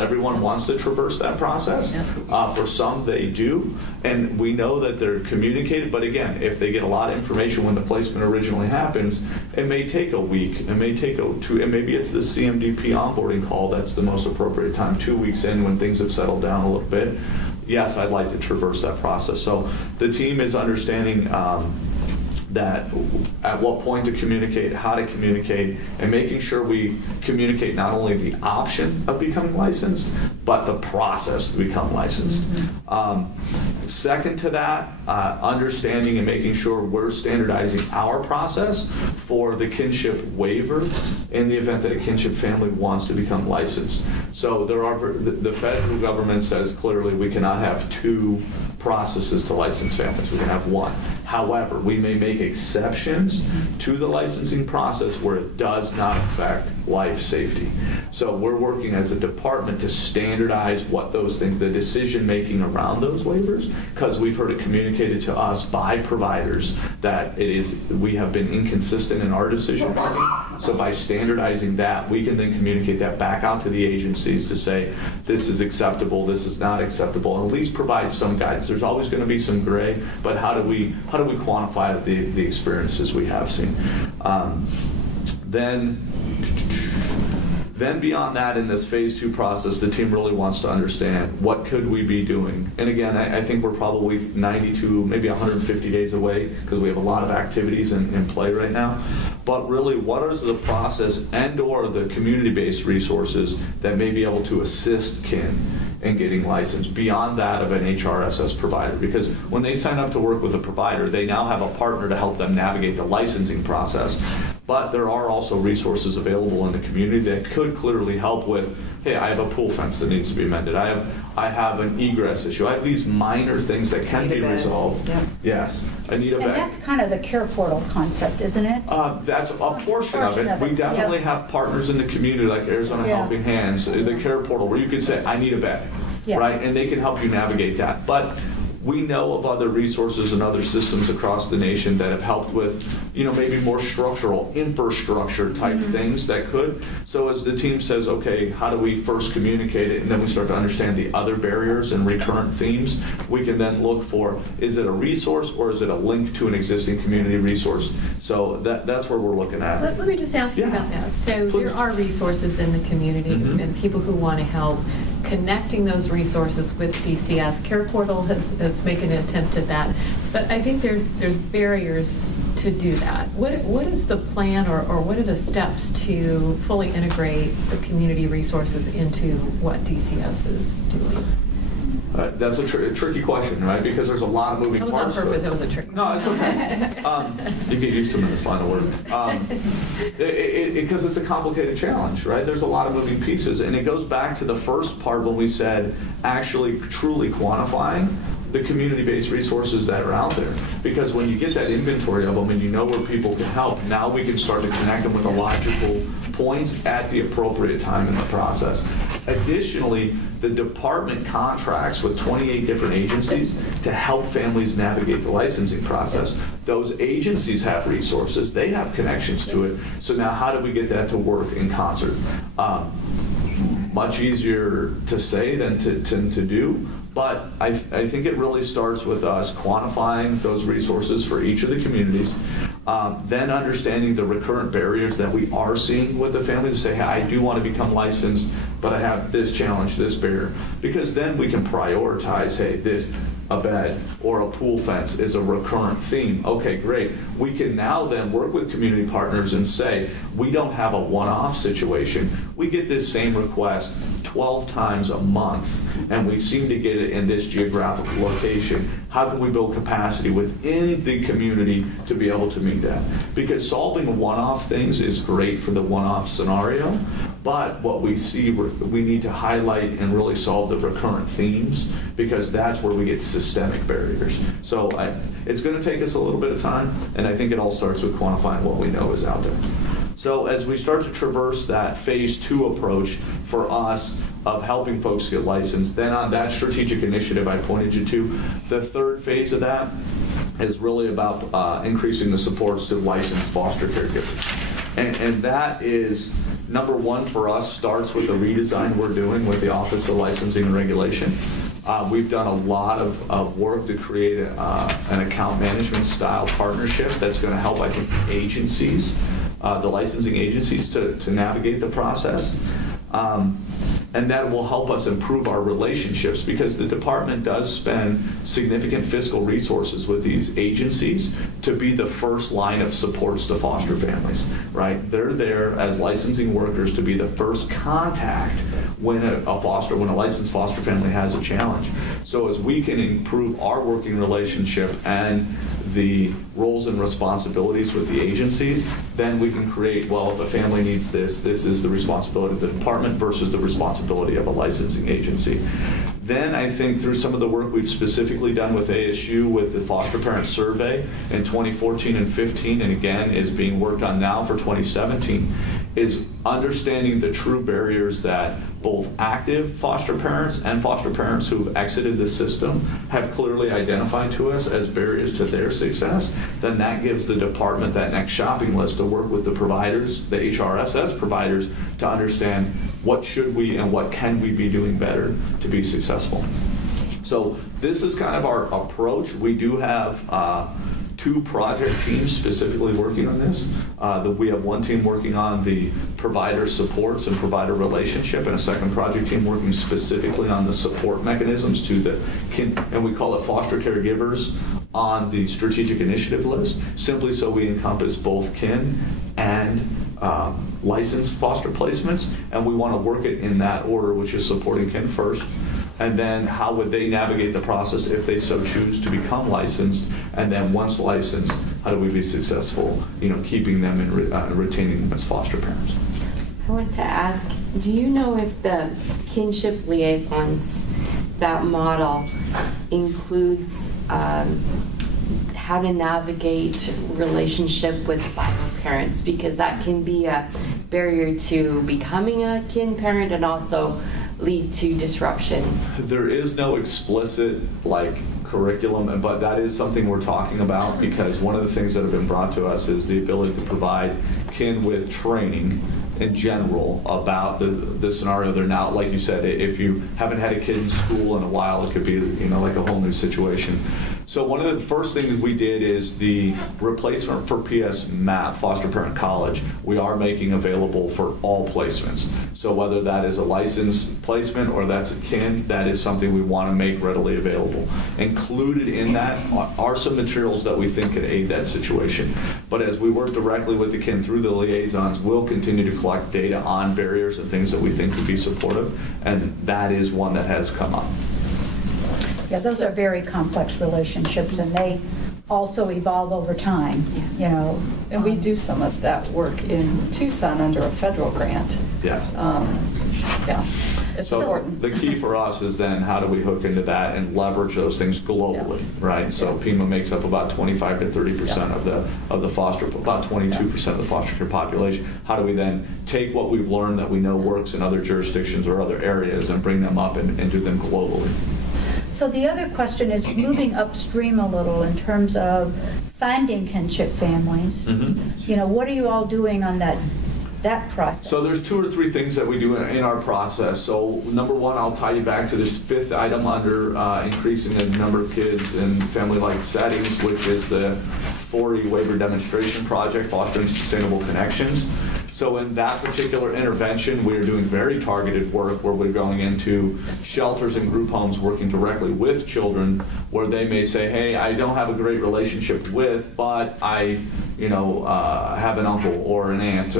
everyone wants to traverse that process. For some they do, and we know that they're communicated, but again, if they get a lot of information when the placement originally happens, it may take a week, it may take two, and maybe it's the CMDP onboarding call that's the most appropriate time, 2 weeks in when things have settled down a little bit. Yes, I'd like to traverse that process. So the team is understanding that at what point to communicate, how to communicate, and making sure we communicate not only the option of becoming licensed, but the process to become licensed. Second to that, understanding and making sure we're standardizing our process for the kinship waiver in the event that a kinship family wants to become licensed. So the federal government says clearly we cannot have two processes to license families. We can have one. However, we may make exceptions to the licensing process where it does not affect life safety. So we're working as a department to standardize what those things, the decision making around those waivers, because we've heard it communicated to us by providers that we have been inconsistent in our decision making. So by standardizing that, we can then communicate that back out to the agencies to say, this is acceptable, this is not acceptable, and at least provide some guidance. There's always going to be some gray, but how do we quantify the experiences we have seen? Then beyond that, in this phase 2 process, the team really wants to understand what could we be doing. And again, I think we're probably 92, maybe 150 days away because we have a lot of activities in play right now. But really, what is the process and/or the community-based resources that may be able to assist kin in getting licensed beyond that of an HRSS provider? Because when they sign up to work with a provider, they now have a partner to help them navigate the licensing process. But there are also resources available in the community that could clearly help with, hey, I have a pool fence that needs to be amended. I have an egress issue. I have these minor things that can be resolved. Yep. Yes, I need a bed. And that's kind of the care portal concept, isn't it? That's a portion of it. We definitely have partners in the community like Arizona Helping Hands, the care portal, where you can say, I need a bed, right? And they can help you navigate that. But we know of other resources and other systems across the nation that have helped with, maybe more structural, infrastructure type things that could. So as the team says, okay, how do we first communicate it, and then we start to understand the other barriers and recurrent themes, we can then look for, is it a resource or is it a link to an existing community resource? So that's where we're looking at. Let me just ask you about that. So there are resources in the community and people who want to help. Connecting those resources with DCS. Care Portal has made an attempt at that, but I think there's barriers to do that. What is the plan or what are the steps to fully integrate the community resources into what DCS is doing? That's a tricky question, right? Because there's a lot of moving parts. That was on purpose. It was a trick. No, it's okay. You get used to them in this line of work. Because it's a complicated challenge, right? There's a lot of moving pieces, and it goes back to the first part when we said actually truly quantifying the community-based resources that are out there. Because when you get that inventory of them and you know where people can help, now we can start to connect them with the logical points at the appropriate time in the process. Additionally, the department contracts with 28 different agencies to help families navigate the licensing process. Those agencies have resources, they have connections to it. So now how do we get that to work in concert? Much easier to say than to do. But I think it really starts with us quantifying those resources for each of the communities, then understanding the recurrent barriers that we are seeing with the families to say, hey, I do want to become licensed, but I have this challenge, this barrier. Because then we can prioritize, hey, a bed or a pool fence is a recurrent theme. Okay, great. We can now then work with community partners and say, we don't have a one-off situation. We get this same request 12 times a month, and we seem to get it in this geographical location. how can we build capacity within the community to be able to meet that? Because solving one-off things is great for the one-off scenario, but what we see, we need to highlight and really solve the recurrent themes, because that's where we get systemic barriers. So it's going to take us a little bit of time, and I think it all starts with quantifying what we know is out there. So as we start to traverse that phase 2 approach for us of helping folks get licensed, then on that strategic initiative I pointed you to, the third phase of that is really about increasing the supports to licensed foster caregivers. And that is, number one for us, starts with the redesign we're doing with the Office of Licensing and Regulation. We've done a lot of work to create an account management style partnership that's going to help, I think, agencies, the licensing agencies to navigate the process. And that will help us improve our relationships, because the department does spend significant fiscal resources with these agencies to be the first line of supports to foster families, right? They're there as licensing workers to be the first contact when when a licensed foster family has a challenge. So as we can improve our working relationship and the roles and responsibilities with the agencies, then we can create, well, if a family needs this, this is the responsibility of the department versus the responsibility of a licensing agency. Then I think through some of the work we've specifically done with ASU with the foster parent survey in 2014 and 15, and again is being worked on now for 2017, is understanding the true barriers that both active foster parents and foster parents who've exited the system have clearly identified to us as barriers to their success. Then that gives the department that next shopping list to work with the providers, the HRSS providers, to understand what should we and what can we be doing better to be successful. So this is kind of our approach. We do have 2 project teams specifically working on this. We have one team working on the provider supports and provider relationship, and a second project team working specifically on the support mechanisms to the kin, and we call it foster caregivers on the strategic initiative list, simply so we encompass both kin and licensed foster placements, and we want to work it in that order, which is supporting kin first, and then how would they navigate the process if they so choose to become licensed, and then once licensed, how do we be successful, keeping them and retaining them as foster parents. I want to ask, do you know if the kinship liaisons, that model, includes how to navigate relationship with bio parents? Because that can be a barrier to becoming a kin parent and also lead to disruption. There is no explicit curriculum, but that is something we're talking about, because one of the things that have been brought to us is the ability to provide kin with training in general about the scenario they're now. Like you said, if you haven't had a kid in school in a while, it could be like a whole new situation. So one of the first things we did is the replacement for PS MAP, Foster Parent College, we are making available for all placements. So whether that is a licensed placement or that's a kin, that is something we want to make readily available. Included in that are some materials that we think could aid that situation. But as we work directly with the kin through the liaisons, we'll continue to collect data on barriers and things that we think could be supportive, and that is one that has come up. Yeah, those are very complex relationships, and they also evolve over time, And we do some of that work in Tucson under a federal grant. Yeah. It's so important. The key for us is then how do we hook into that and leverage those things globally, right? So PIMA makes up about 25 to 30% of the foster, about 22% of the foster care population. How do we then take what we've learned that we know works in other jurisdictions or other areas and bring them up and do them globally? So the other question is moving upstream a little in terms of finding kinship families. Mm-hmm. What are you all doing on that process? So there's 2 or 3 things that we do in our process. So number one, I'll tie you back to this 5th item under increasing the number of kids in family-like settings, which is the 4E waiver demonstration project, Fostering Sustainable Connections. So in that particular intervention, we are doing very targeted work where we're going into shelters and group homes working directly with children where they may say, hey, I don't have a great relationship with, but I have an uncle or an aunt.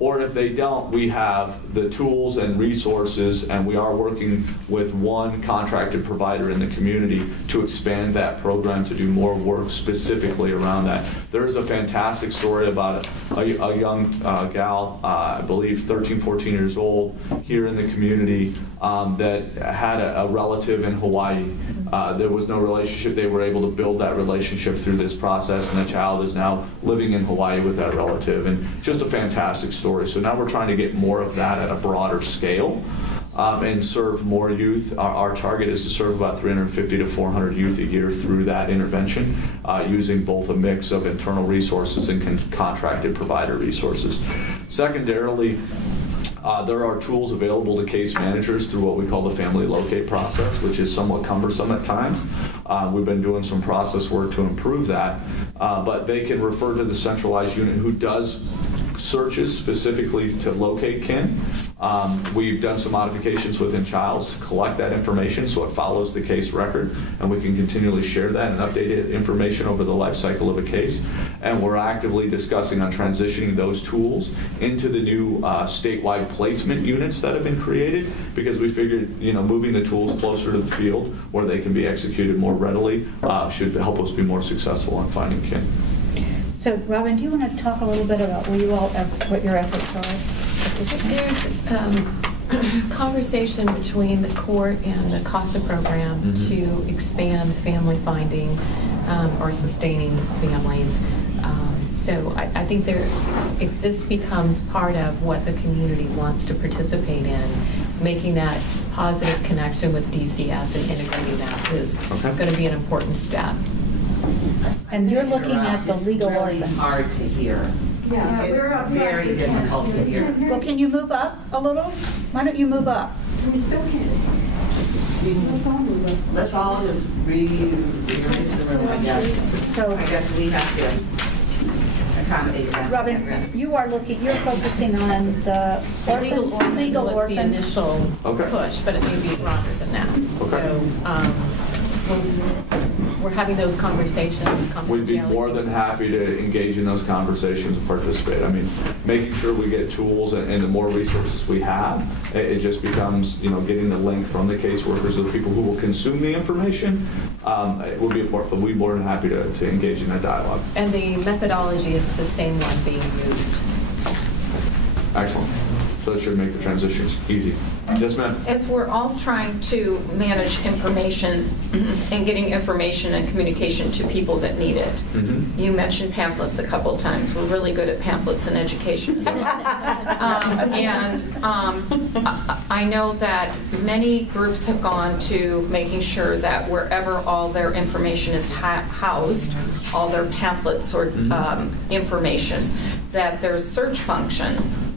Or if they don't, we have the tools and resources, and we are working with one contracted provider in the community to expand that program to do more work specifically around that. There is a fantastic story about a young gal, I believe 13, 14 years old, here in the community that had a relative in Hawaii. There was no relationship. They were able to build that relationship through this process, and the child is now living in Hawaii with that relative, and just a fantastic story. So now we're trying to get more of that at a broader scale and serve more youth. Our target is to serve about 350 to 400 youth a year through that intervention, using both a mix of internal resources and contracted provider resources. Secondarily, there are tools available to case managers through what we call the family locate process, which is somewhat cumbersome at times. We've been doing some process work to improve that, but they can refer to the centralized unit who does searches specifically to locate kin. We've done some modifications within Childs to collect that information so it follows the case record, and we can continually share that and update information over the life cycle of a case. And we're actively discussing on transitioning those tools into the new statewide placement units that have been created, because we figured moving the tools closer to the field where they can be executed more readily should help us be more successful in finding kin. So, Robin, do you want to talk a little bit about what your efforts are? There's conversation between the court and the CASA program to expand family finding or sustaining families. So I think if this becomes part of what the community wants to participate in, making that positive connection with DCS and integrating that is going to be an important step. And you're looking at the legal orphan. It's really hard to hear. Yeah, it's very difficult to hear. Well, can you move up a little? Why don't you move up? We still can't. Let's all move up. Let's all just rearrange the room, I guess. So I guess we have to accommodate that. Robin, you're focusing on the legal orphans. The initial push, but it may be broader than that. So we're having those conversations. We'd be more than happy to engage in those conversations and participate. I mean, making sure we get tools and the more resources we have, it just becomes, getting the link from the caseworkers to the people who will consume the information. It would be important, but we'd be more than happy to engage in that dialogue. And the methodology is the same one being used. Excellent. So it should make the transitions easy. Yes, ma'am. As we're all trying to manage information and getting information and communication to people that need it, you mentioned pamphlets a couple of times. We're really good at pamphlets and education as well. I know that many groups have gone to making sure that wherever all their information is housed, all their pamphlets or information, that there's search function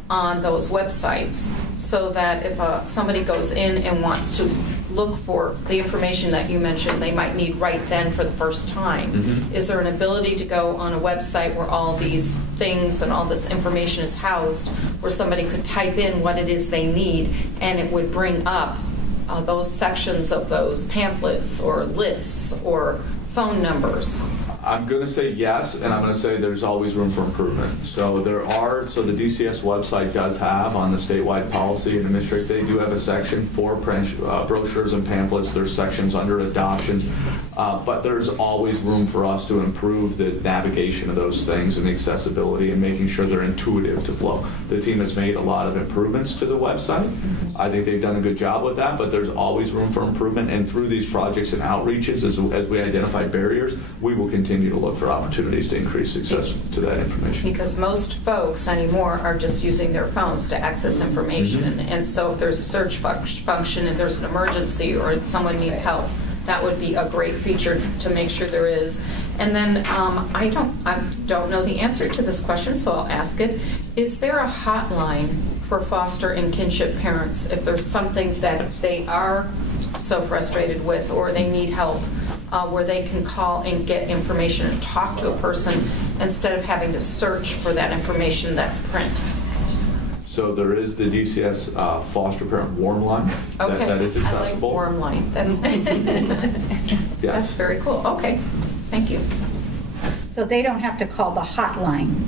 on those websites, so that if somebody goes in and wants to look for the information that you mentioned they might need right then for the first time, is there an ability to go on a website where all these things and all this information is housed, where somebody could type in what it is they need and it would bring up those sections of those pamphlets or lists or phone numbers? I'm going to say yes, and I'm going to say there's always room for improvement. So the DCS website does have on the statewide policy and administrative, they do have a section for brochures and pamphlets. There's sections under adoptions, but there's always room for us to improve the navigation of those things and the accessibility and making sure they're intuitive to flow. The team has made a lot of improvements to the website. I think they've done a good job with that, but there's always room for improvement, and through these projects and outreaches, as we identify barriers, we will continue to look for opportunities to increase access to that information. Because most folks anymore are just using their phones to access information, and so if there's a search function, if there's an emergency or someone needs help, that would be a great feature to make sure there is. And then I don't know the answer to this question, so I'll ask it. Is there a hotline for foster and kinship parents if there's something that they are so frustrated with or they need help, where they can call and get information and talk to a person instead of having to search for that information that's print? So there is the DCS foster parent warm line that is accessible. I like warm line. That's nice. Yes. That's very cool. Okay, thank you. So they don't have to call the hotline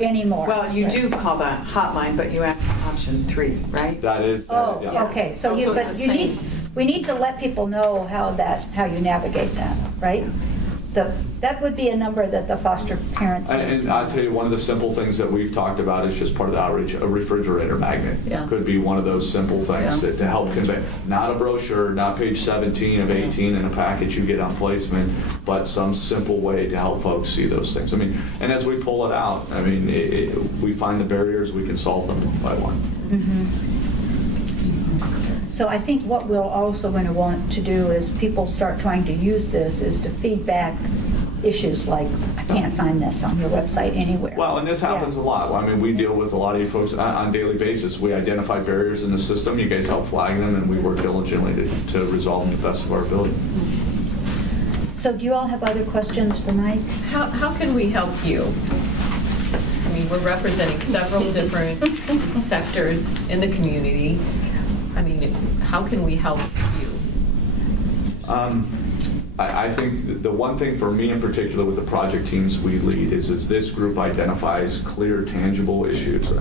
anymore. Well, you do call that hotline, but you ask for option 3, right? That is. Okay. So we need to let people know how you navigate that, right? That would be a number that the foster parents. And I'll tell you, one of the simple things that we've talked about is just part of the outreach. A refrigerator magnet could be one of those simple things to help convey. Not a brochure, not page 17 of 18 in a package you get on placement, but some simple way to help folks see those things. I mean, and as we pull it out, I mean, we find the barriers, we can solve them one by one. So I think what we're also going to want to do as people start trying to use this is to feedback issues like, I can't find this on your website anywhere. Well, and this happens a lot. I mean, we deal with a lot of you folks on a daily basis. We identify barriers in the system. You guys help flag them, and we work diligently to resolve them to the best of our ability. So do you all have other questions for Mike? How can we help you? I mean, we're representing several different sectors in the community. I mean, how can we help you? I think the one thing for me in particular with the project teams we lead is this group identifies clear, tangible issues.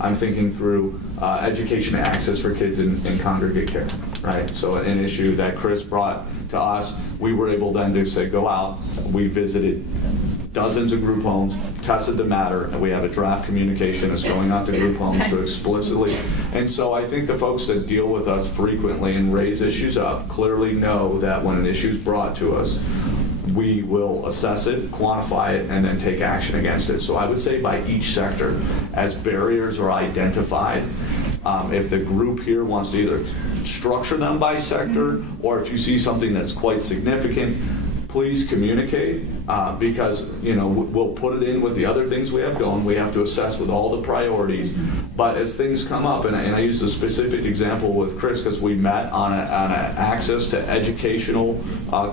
I'm thinking through education access for kids in congregate care, right? So an issue that Kris brought to us, we were able then to say, go out. We visited dozens of group homes, tested the matter, and we have a draft communication that's going out to group homes to explicitly. And so I think the folks that deal with us frequently and raise issues up clearly know that when an issue is brought to us, we will assess it, quantify it, and then take action against it. So I would say by each sector, as barriers are identified, if the group here wants to either structure them by sector, or if you see something that's quite significant, please communicate, because we'll put it in with the other things we have going. We have to assess with all the priorities. But as things come up, and I use a specific example with Kris because we met on an access to educational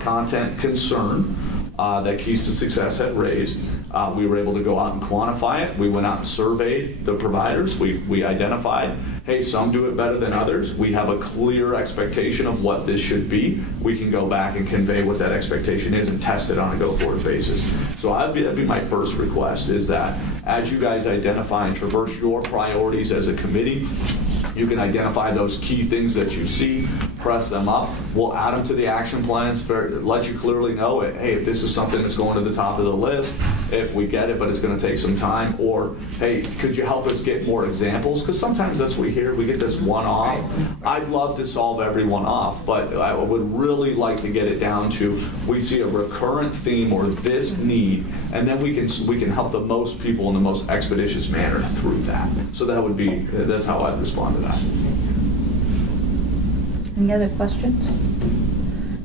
content concern that Keys to Success had raised. We were able to go out and quantify it. We went out and surveyed the providers. We identified, hey, some do it better than others. We have a clear expectation of what this should be. We can go back and convey what that expectation is and test it on a go-forward basis. So that'd be my first request, is that as you guys identify and traverse your priorities as a committee, you can identify those key things that you see, press them up. We'll add them to the action plans, let you clearly know, hey, if this is something that's going to the top of the list, if we get it, but it's going to take some time, or, hey, could you help us get more examples? Because sometimes that's what we hear. We get this one-off. I'd love to solve every one-off, but I would really like to get it down to, we see a recurrent theme or this need, and then we can help the most people in the most expeditious manner through that. So that's how I'd respond to that. Any other questions?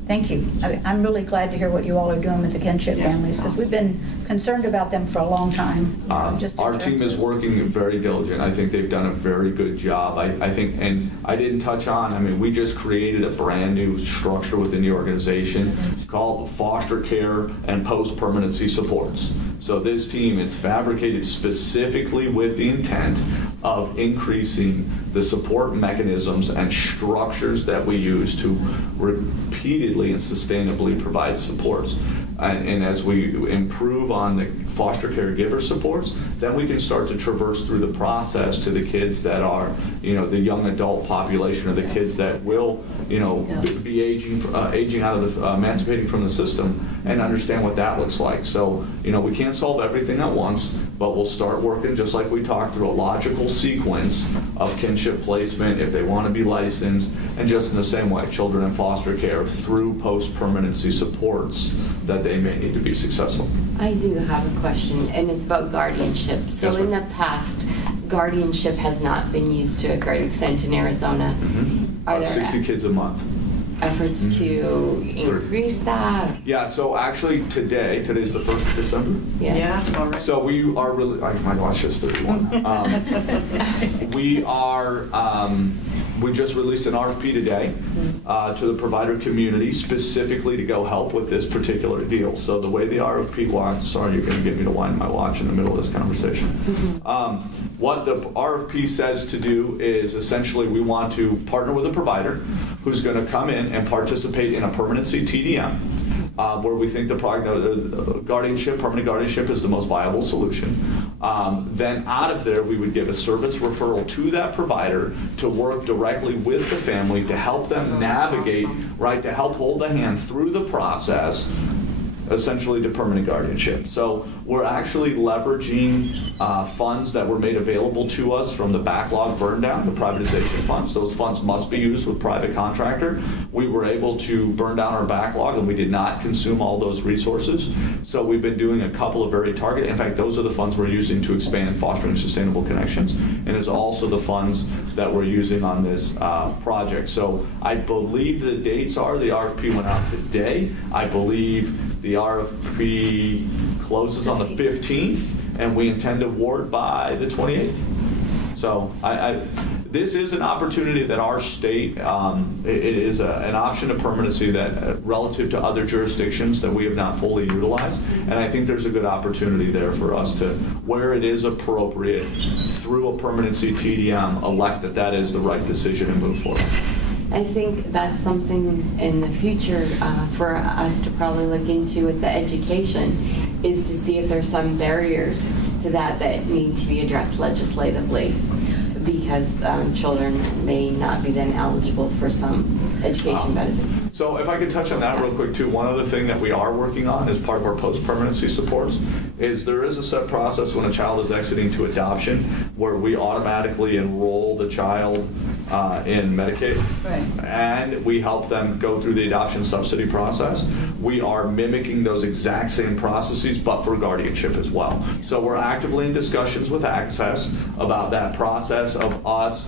Thank you. I'm really glad to hear what you all are doing with the kinship families, because we've been concerned about them for a long time. Our team is working very diligent. I think they've done a very good job. I think, and I didn't touch on, I mean, we just created a brand new structure within the organization called Foster Care and Post-Permanency Supports. So this team is fabricated specifically with the intent of increasing the support mechanisms and structures that we use to repeatedly and sustainably provide supports. And as we improve on the foster caregiver supports, then we can start to traverse through the process to the kids that are, the young adult population, or the kids that will, be aging out of the, emancipating from the system, and understand what that looks like. So, we can't solve everything at once, but we'll start working just like we talked through a logical sequence of kinship placement if they want to be licensed, and just in the same way, children in foster care through post-permanency supports that they may need to be successful. I do have a question, and it's about guardianship. So yes, in the past, guardianship has not been used to a great extent in Arizona. Are there 60 kids a month. Efforts to increase that? Yeah, so actually today's the 1st of December. Yeah. Already. So we are really, my watch is 31. We are We just released an RFP today to the provider community specifically to go help with this particular deal. So the way the RFP wants, sorry, you're going to get me to wind my watch in the middle of this conversation. What the RFP says to do is essentially we want to partner with a provider who's going to come in and participate in a permanency TDM. Where we think the permanent guardianship is the most viable solution. Then out of there, we would give a service referral to that provider to work directly with the family to help them navigate, right, to help hold the hand through the process, essentially to permanent guardianship. So we're actually leveraging funds that were made available to us from the backlog burn down, the privatization funds. Those funds must be used with private contractor. We were able to burn down our backlog and we did not consume all those resources. So we've been doing a couple of very targeted, in fact, those are the funds we're using to expand fostering sustainable connections, and is also the funds that we're using on this project. So I believe the dates are, the RFP went out today. I believe the RFP closes on the 15th, and we intend to award by the 28th. So this is an opportunity that our state, it is an option of permanency that relative to other jurisdictions that we have not fully utilized. And I think there's a good opportunity there for us to, where it is appropriate, through a permanency TDM, elect that is the right decision and move forward. I think that's something in the future for us to probably look into with the education, is to see if there's some barriers to that need to be addressed legislatively, because children may not be then eligible for some education benefits. So if I could touch on that real quick too, one other thing that we are working on as part of our post-permanency supports is there is a set process when a child is exiting to adoption where we automatically enroll the child in Medicaid, right, and we help them go through the adoption subsidy process. We are mimicking those exact same processes, but for guardianship as well. So we're actively in discussions with Access about that process of us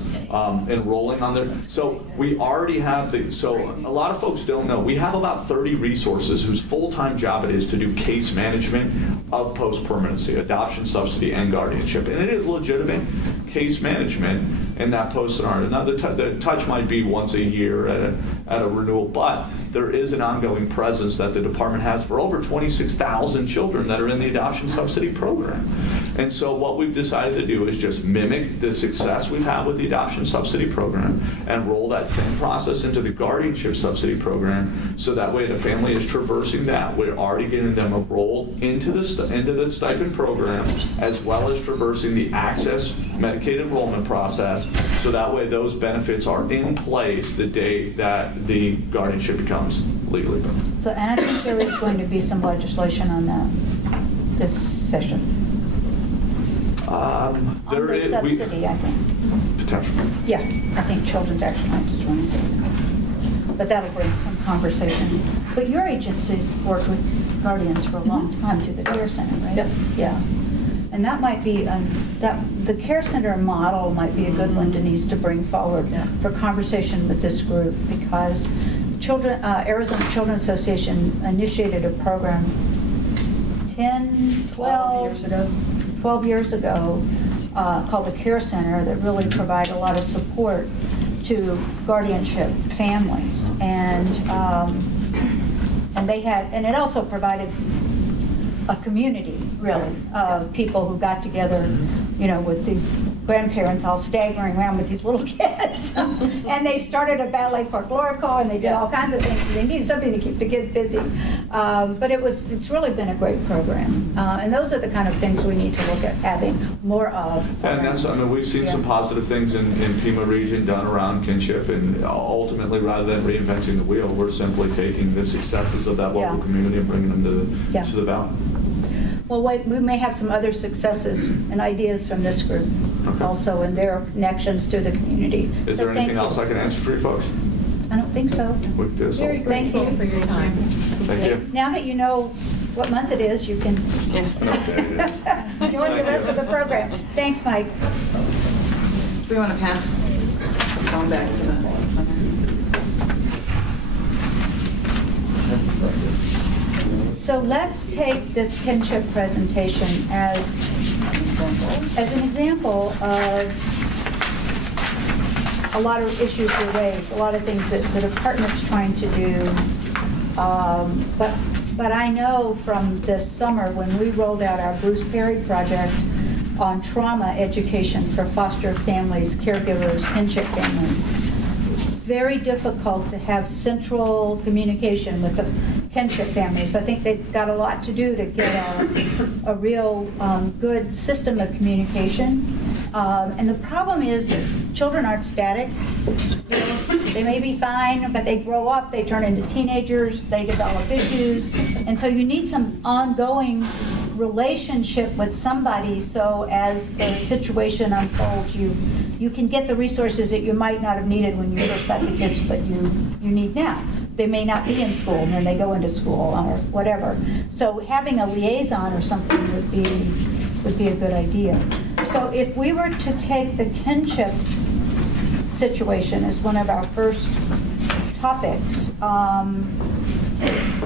enrolling on there. So we already have so a lot of folks don't know, we have about 30 resources whose full-time job it is to do case management of post-permanency, adoption subsidy, and guardianship. And it is legitimate case management in that post-scenario. Now the touch might be once a year at a renewal, but there is an ongoing presence that the department has for over 26,000 children that are in the adoption subsidy program. And so what we've decided to do is just mimic the success we've had with the adoption subsidy program and roll that same process into the guardianship subsidy program, so that way the family is traversing that. We're already getting them enrolled into the stipend program, as well as traversing the Access Medicaid enrollment process, so that way those benefits are in place the day that the guardianship becomes legally bound. So, and I think there is going to be some legislation on that this session. There is subsidy, I think. Potentially. Yeah, I think Children's Action Rights is one of them. But that'll bring some conversation. But your agency worked with guardians for a long time through the Care Center, right? Yep. Yeah. And that might be, the Care Center model might be a good one, Denise, to bring forward for conversation with this group, because Arizona Children's Association initiated a program 12 years ago called the Care Center that really provided a lot of support to guardianship families, and they had, and it also provided a community, really, of people who got together, you know, with these grandparents all staggering around with these little kids. And they started a ballet folklorico, and they did all kinds of things. They needed something to keep the kids busy. But it's really been a great program. And those are the kind of things we need to look at having more of. And that's, I mean, we've seen some positive things in Pima region done around kinship, and ultimately, rather than reinventing the wheel, we're simply taking the successes of that local community and bringing them to the valley. Well, we may have some other successes and ideas from this group also, and their connections to the community. Is there anything else I can answer for you folks? I don't think so. Very grateful for your time. Thank you. Now that you know what month it is, you can join the rest of the program. Thanks, Mike. We want to pass the phone back to the center. So let's take this kinship presentation as an example of a lot of issues were raised, a lot of things that the department's trying to do. But I know from this summer when we rolled out our Bruce Perry project on trauma education for foster families, caregivers, kinship families, it's very difficult to have central communication with the kinship families. So I think they've got a lot to do to get a real good system of communication. And the problem is that children aren't static. You know, they may be fine, but they grow up, they turn into teenagers, they develop issues. And so you need some ongoing relationship with somebody so as the situation unfolds, you can get the resources that you might not have needed when you first got the kids, but you need now. They may not be in school and then they go into school or whatever. So having a liaison or something would be a good idea. So if we were to take the kinship situation as one of our first topics,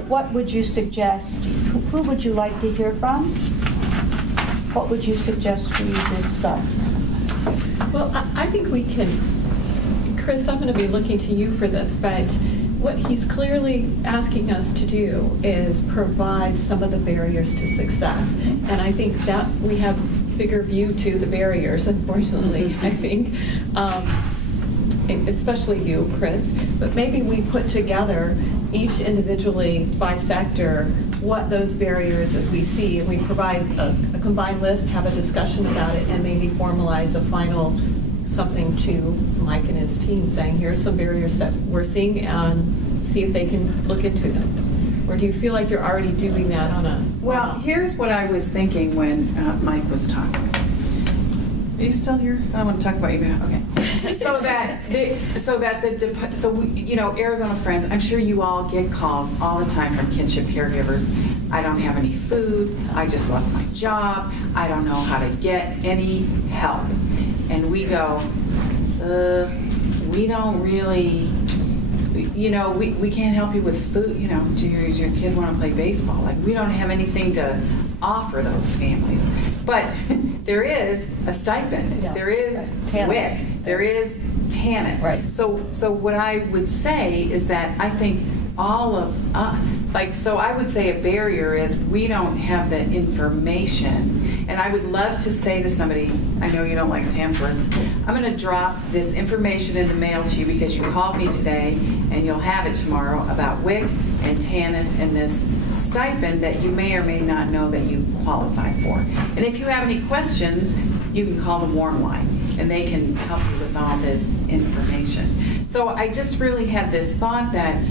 what would you suggest? Who would you like to hear from? What would you suggest we discuss? Well, I think we can, Kris, I'm going to be looking to you for this, but what he's clearly asking us to do is provide some of the barriers to success. And I think that we have bigger view to the barriers, unfortunately, I think. Especially you, Kris, but maybe we put together each individually by sector what those barriers as we see, and we provide a combined list, have a discussion about it, and maybe formalize a final something to Mike and his team saying, here's some barriers that we're seeing, and see if they can look into them. Or do you feel like you're already doing that on a... Well, here's what I was thinking when Mike was talking. Are you still here? I don't want to talk about you now. Okay. You know, Arizona Friends, I'm sure you all get calls all the time from kinship caregivers. I don't have any food. I just lost my job. I don't know how to get any help. And we go, we don't really, you know, we can't help you with food. You know, does your kid want to play baseball? Like, we don't have anything to offer those families. But there is a stipend. Yeah. There is WIC. There is TANF. Right. So what I would say is that I think all of, so I would say a barrier is we don't have the information. And I would love to say to somebody, I know you don't like pamphlets, I'm going to drop this information in the mail to you because you called me today and you'll have it tomorrow about WIC and TANF and this stipend that you may or may not know that you qualify for. And if you have any questions, you can call the warm line and they can help you with all this information. So I just really had this thought that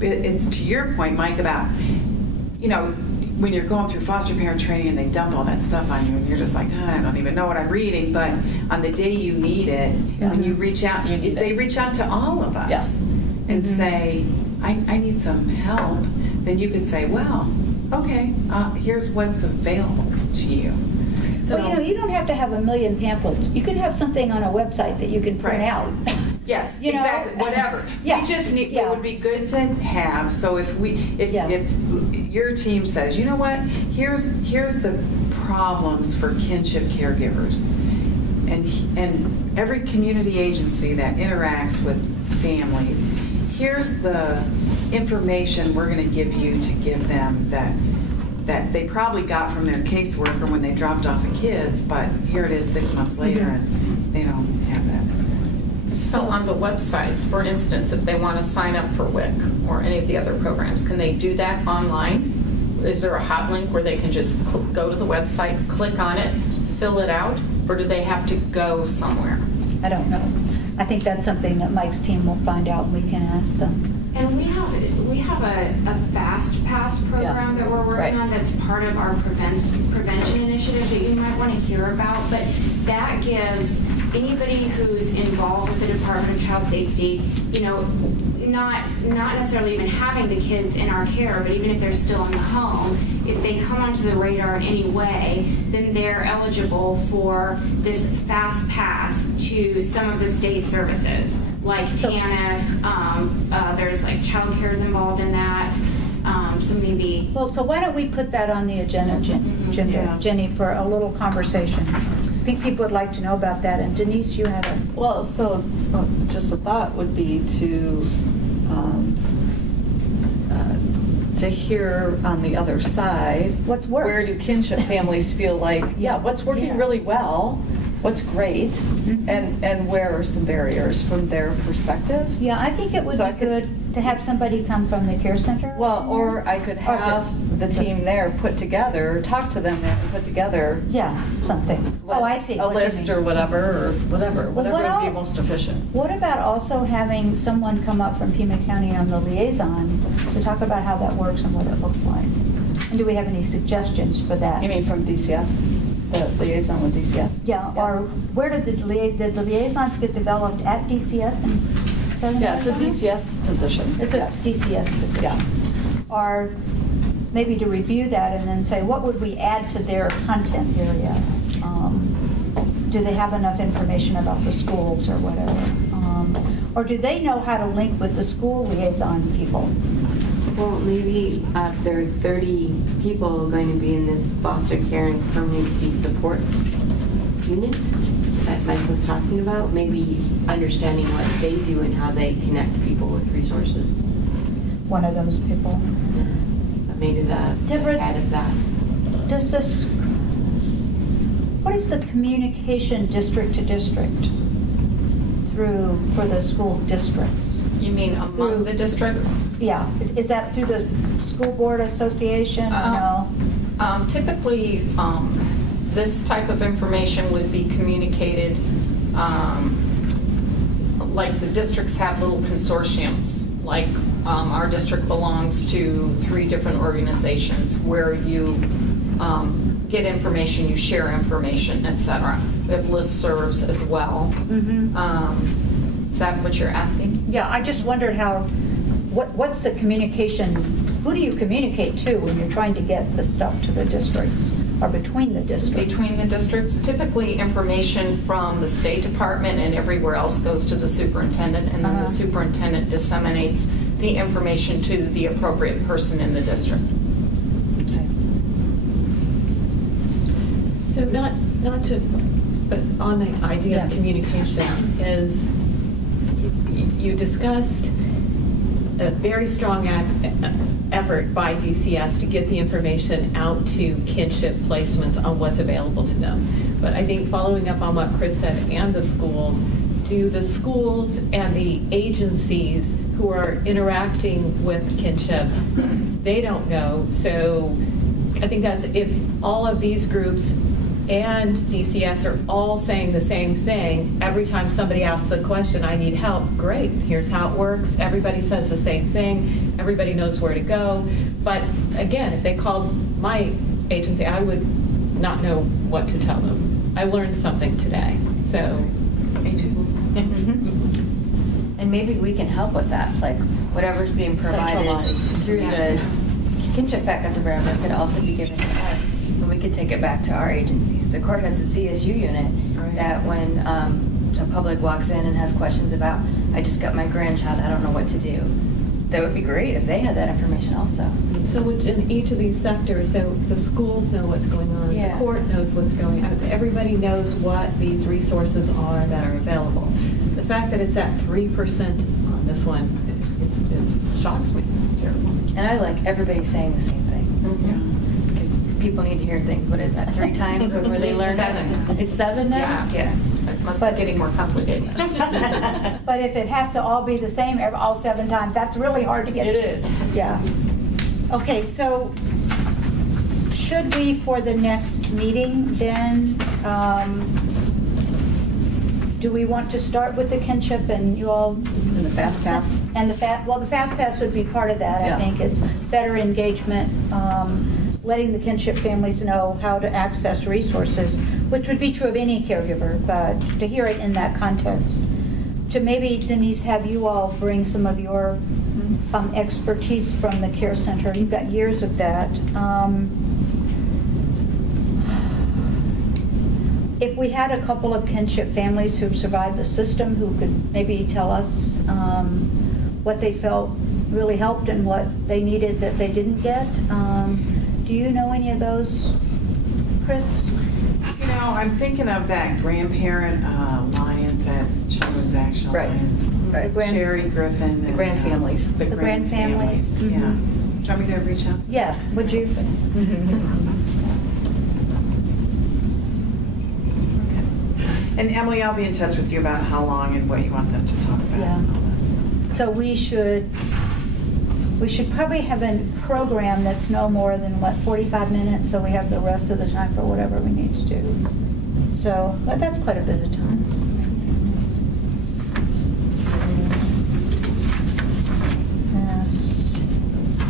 it's to your point, Mike, about, you know, when you're going through foster parent training and they dump all that stuff on you and you're just like, I don't even know what I'm reading, but on the day you need it, when you reach out, they reach out to all of us and say, I need some help, then you could say, well, okay, here's what's available to you. So, you know, you don't have to have a million pamphlets. You can have something on a website that you can print out. Yes, you exactly. know? Whatever. Yeah. We just need. It would be good to have. So if your team says, you know what, here's the problems for kinship caregivers, and every community agency that interacts with families, here's the information we're going to give you to give them that they probably got from their caseworker when they dropped off the kids, but here it is 6 months later and they don't have that. So on the websites, for instance, if they want to sign up for WIC or any of the other programs, can they do that online? Is there a hot link where they can just go to the website, click on it, fill it out, or do they have to go somewhere? I don't know. I think that's something that Mike's team will find out and we can ask them. And we have a fast pass program that we're working on that's part of our prevention initiative that you might want to hear about, but that gives anybody who's involved with the Department of Child Safety, you know, not necessarily even having the kids in our care, but even if they're still in the home, if they come onto the radar in any way, then they're eligible for this fast pass to some of the state services, like TANF, there's like child care is involved in that, so maybe... Well, so why don't we put that on the agenda, Jenny, for a little conversation? think people would like to know about that. And Denise, you had a... Well, so just a thought would be to hear on the other side, what works? Where do kinship families feel like, what's working really well, what's great, and where are some barriers from their perspectives? Yeah, I think it would be good to have somebody come from the care center. Well, or I could have the team there put together, talk to them there and put together. Yeah, something. I see. A list or whatever would be most efficient. What about also having someone come up from Pima County on the liaison to talk about how that works and what it looks like? And do we have any suggestions for that? You mean from DCS? The liaison with DCS? Yeah, or where did the liaisons get developed at DCS? Yeah, it's a DCS position. It's a DCS position. Yeah. Or maybe to review that and then say, what would we add to their content area? Do they have enough information about the schools or whatever? Or do they know how to link with the school liaison people? Well, maybe if there are 30 people going to be in this foster care and permanency supports unit that Mike was talking about, maybe understanding what they do and how they connect people with resources. One of those people. Maybe the head of that. Does this, what is the communication district to district for the school districts? You mean among the districts? Yeah. Is that through the school board association? No. Typically, this type of information would be communicated, like the districts have little consortiums. Like our district belongs to 3 different organizations where you get information, you share information, etc. We have listservs as well. Is that what you're asking? Yeah, I just wondered what's the communication, who do you communicate to when you're trying to get the stuff to the districts or between the districts? Between the districts, typically information from the State Department and everywhere else goes to the superintendent, and then the superintendent disseminates the information to the appropriate person in the district. So not to, but on the idea of communication is, you discussed a very strong effort by DCS to get the information out to kinship placements on what's available to them. But I think following up on what Kris said and the schools, do the schools and the agencies who are interacting with kinship, they don't know. So I think that's, if all of these groups and DCS are all saying the same thing, every time somebody asks a question, I need help, great, here's how it works. Everybody says the same thing, everybody knows where to go. But again, if they called my agency, I would not know what to tell them. I learned something today, so. Me too. And maybe we can help with that, like whatever's being provided through the kinship packets or whatever could also be given to us. And we could take it back to our agencies. The court has a CSU unit that when the public walks in and has questions about, I just got my grandchild, I don't know what to do. That would be great if they had that information also. So within each of these sectors, so the schools know what's going on, the court knows what's going on, everybody knows what these resources are that are available. The fact that it's at 3% on this one, it shocks me. It's terrible. And I like everybody saying the same thing. Because people need to hear things. What is that, 3 times before they learn? 7. It's 7 now? Yeah. It must be getting more complicated. But if it has to all be the same all 7 times, that's really hard to get. It is. Yeah. Okay, so should we, for the next meeting then, do we want to start with the kinship and you all? And the fast pass? And the fast pass would be part of that. I think it's better engagement, letting the kinship families know how to access resources, which would be true of any caregiver, but to hear it in that context. To maybe, Denise, have you all bring some of your expertise from the care center. You've got years of that. If we had a couple of kinship families who've survived the system who could maybe tell us what they felt really helped and what they needed that they didn't get. Do you know any of those, Kris? You know, I'm thinking of that grandparent alliance at Children's Action Alliance. Right. Sherry Griffin. The grand families. The grand families. Yeah. Do you want me to reach out? Yeah, would you? And Emily, I'll be in touch with you about how long and what you want them to talk about. Yeah. And all that stuff. So we should probably have a program that's no more than, 45 minutes, so we have the rest of the time for whatever we need to do. So, but that's quite a bit of time.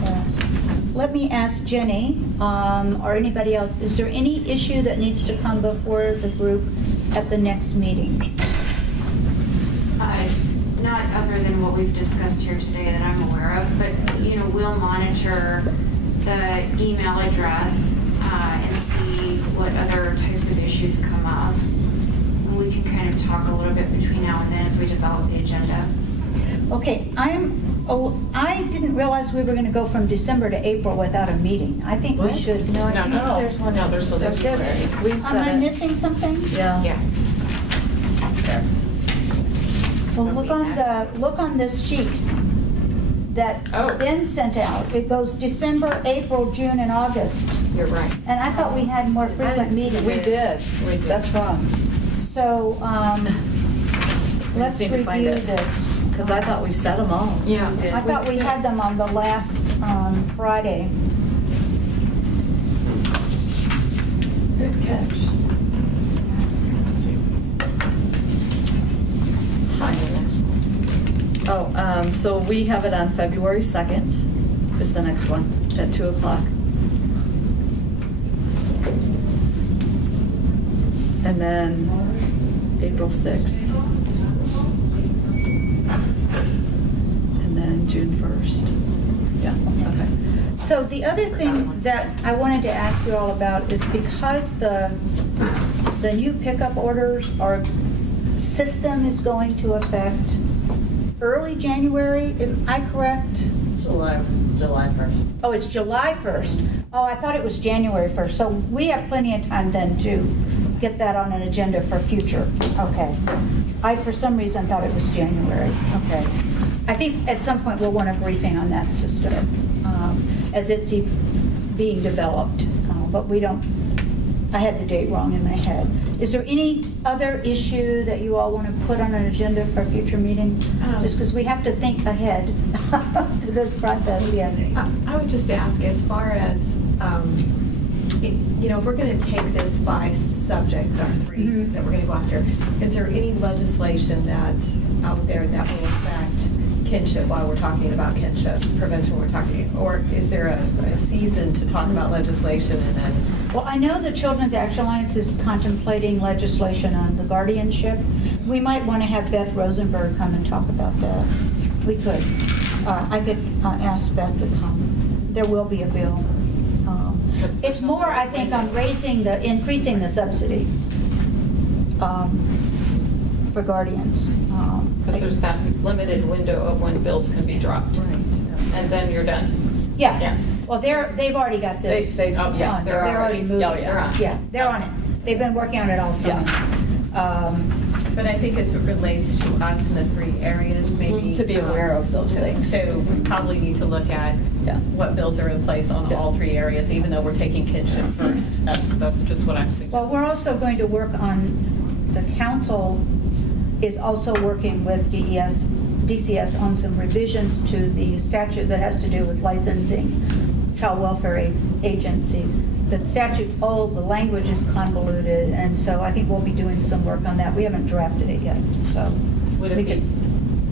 Yes. Let me ask Jenny, or anybody else, is there any issue that needs to come before the group at the next meeting? Not other than what we've discussed here today that I'm aware of, but we'll monitor the email address and see what other types of issues come up. And we can kind of talk a little bit between now and then as we develop the agenda. Okay, I didn't realize we were going to go from December to April without a meeting. I think we should. No, There's one. No, there's Am I missing something? Yeah. Well, look on this sheet that Ben sent out. It goes December, April, June, and August. You're right. And I thought we had more frequent meetings. We did. That's wrong. So let's review this. Because I thought we set them all. Yeah. I thought we had them on the last Friday. Good catch. So we have it on February 2nd is the next one at 2 o'clock. And then April 6th. And then June 1st. Yeah, okay. So the other thing that I wanted to ask you all about is because the new pickup orders, our system is going to affect early January, am I correct? July 1st. Oh, it's July 1st. Oh, I thought it was January 1st. So we have plenty of time then to get that on an agenda for future. Okay. I, for some reason, thought it was January. Okay. I think at some point we'll want a briefing on that system as it's being developed. But we don't, I had the date wrong in my head. Is there any other issue that you all want to put on an agenda for a future meeting? Just because we have to think ahead to this process, yes. I would just ask, as far as, if we're going to take this by subject, our three that we're going to go after, is there any legislation that's out there that will affect kinship while we're talking about kinship prevention or is there a season to talk about legislation and then? Well, I know the Children's Action Alliance is contemplating legislation on the guardianship. We might want to have Beth Rosenberg come and talk about that. We could. I could ask Beth to come. There will be a bill. It's more, I think, on increasing the subsidy for guardians. Because there's that limited window of when bills can be dropped. Right. And then you're done. Yeah. Well, they've already got this. They're already moving. Yeah, they're on it. They've been working on it all summer. But I think as it relates to us in the three areas, maybe to be aware of those things. So we probably need to look at what bills are in place on all three areas, even though we're taking kinship first. That's just what I'm saying. Well, we're also going to work on, the council is also working with DCS on some revisions to the statute that has to do with licensing child welfare agencies. The statute's old, the language is convoluted, and so I think we'll be doing some work on that. We haven't drafted it yet, so. Would it be,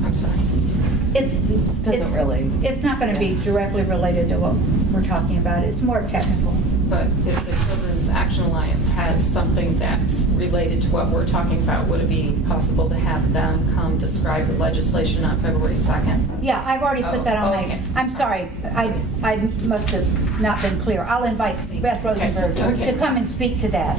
I'm sorry. It's really. It's not going to be directly related to what we're talking about. It's more technical. But if the Children's Action Alliance has something that's related to what we're talking about, would it be possible to have them come describe the legislation on February 2nd? Yeah, I've already put that on my, I'm sorry, I must have not been clear. I'll invite Beth Rosenberg to come and speak to that.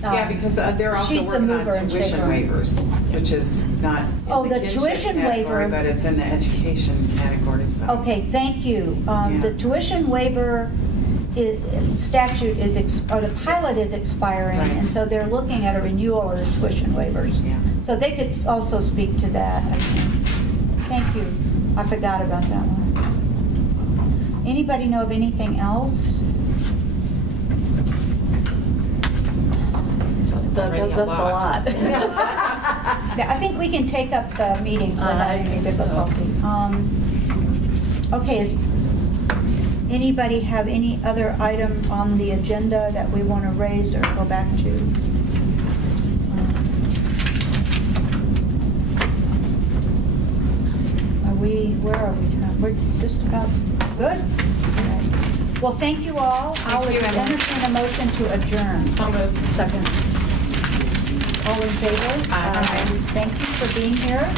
Yeah, because they're also working on tuition waivers, which is not in the tuition category, waiver, but it's in the education category. So. Okay, thank you. The tuition waiver statute or the pilot is expiring, Right. and so they're looking at a renewal of the tuition waivers. Yeah. So they could also speak to that, I think. Thank you. I forgot about that one. Anybody know of anything else? That's a lot. Yeah, I think we can take up the meeting without any difficulty. Okay, is anybody have any other item on the agenda that we want to raise or go back to? Where are we? We're just about good. Okay. Well, thank you all. I'll entertain a motion to adjourn. So moved. Second. All in favor? Aye. Thank you for being here.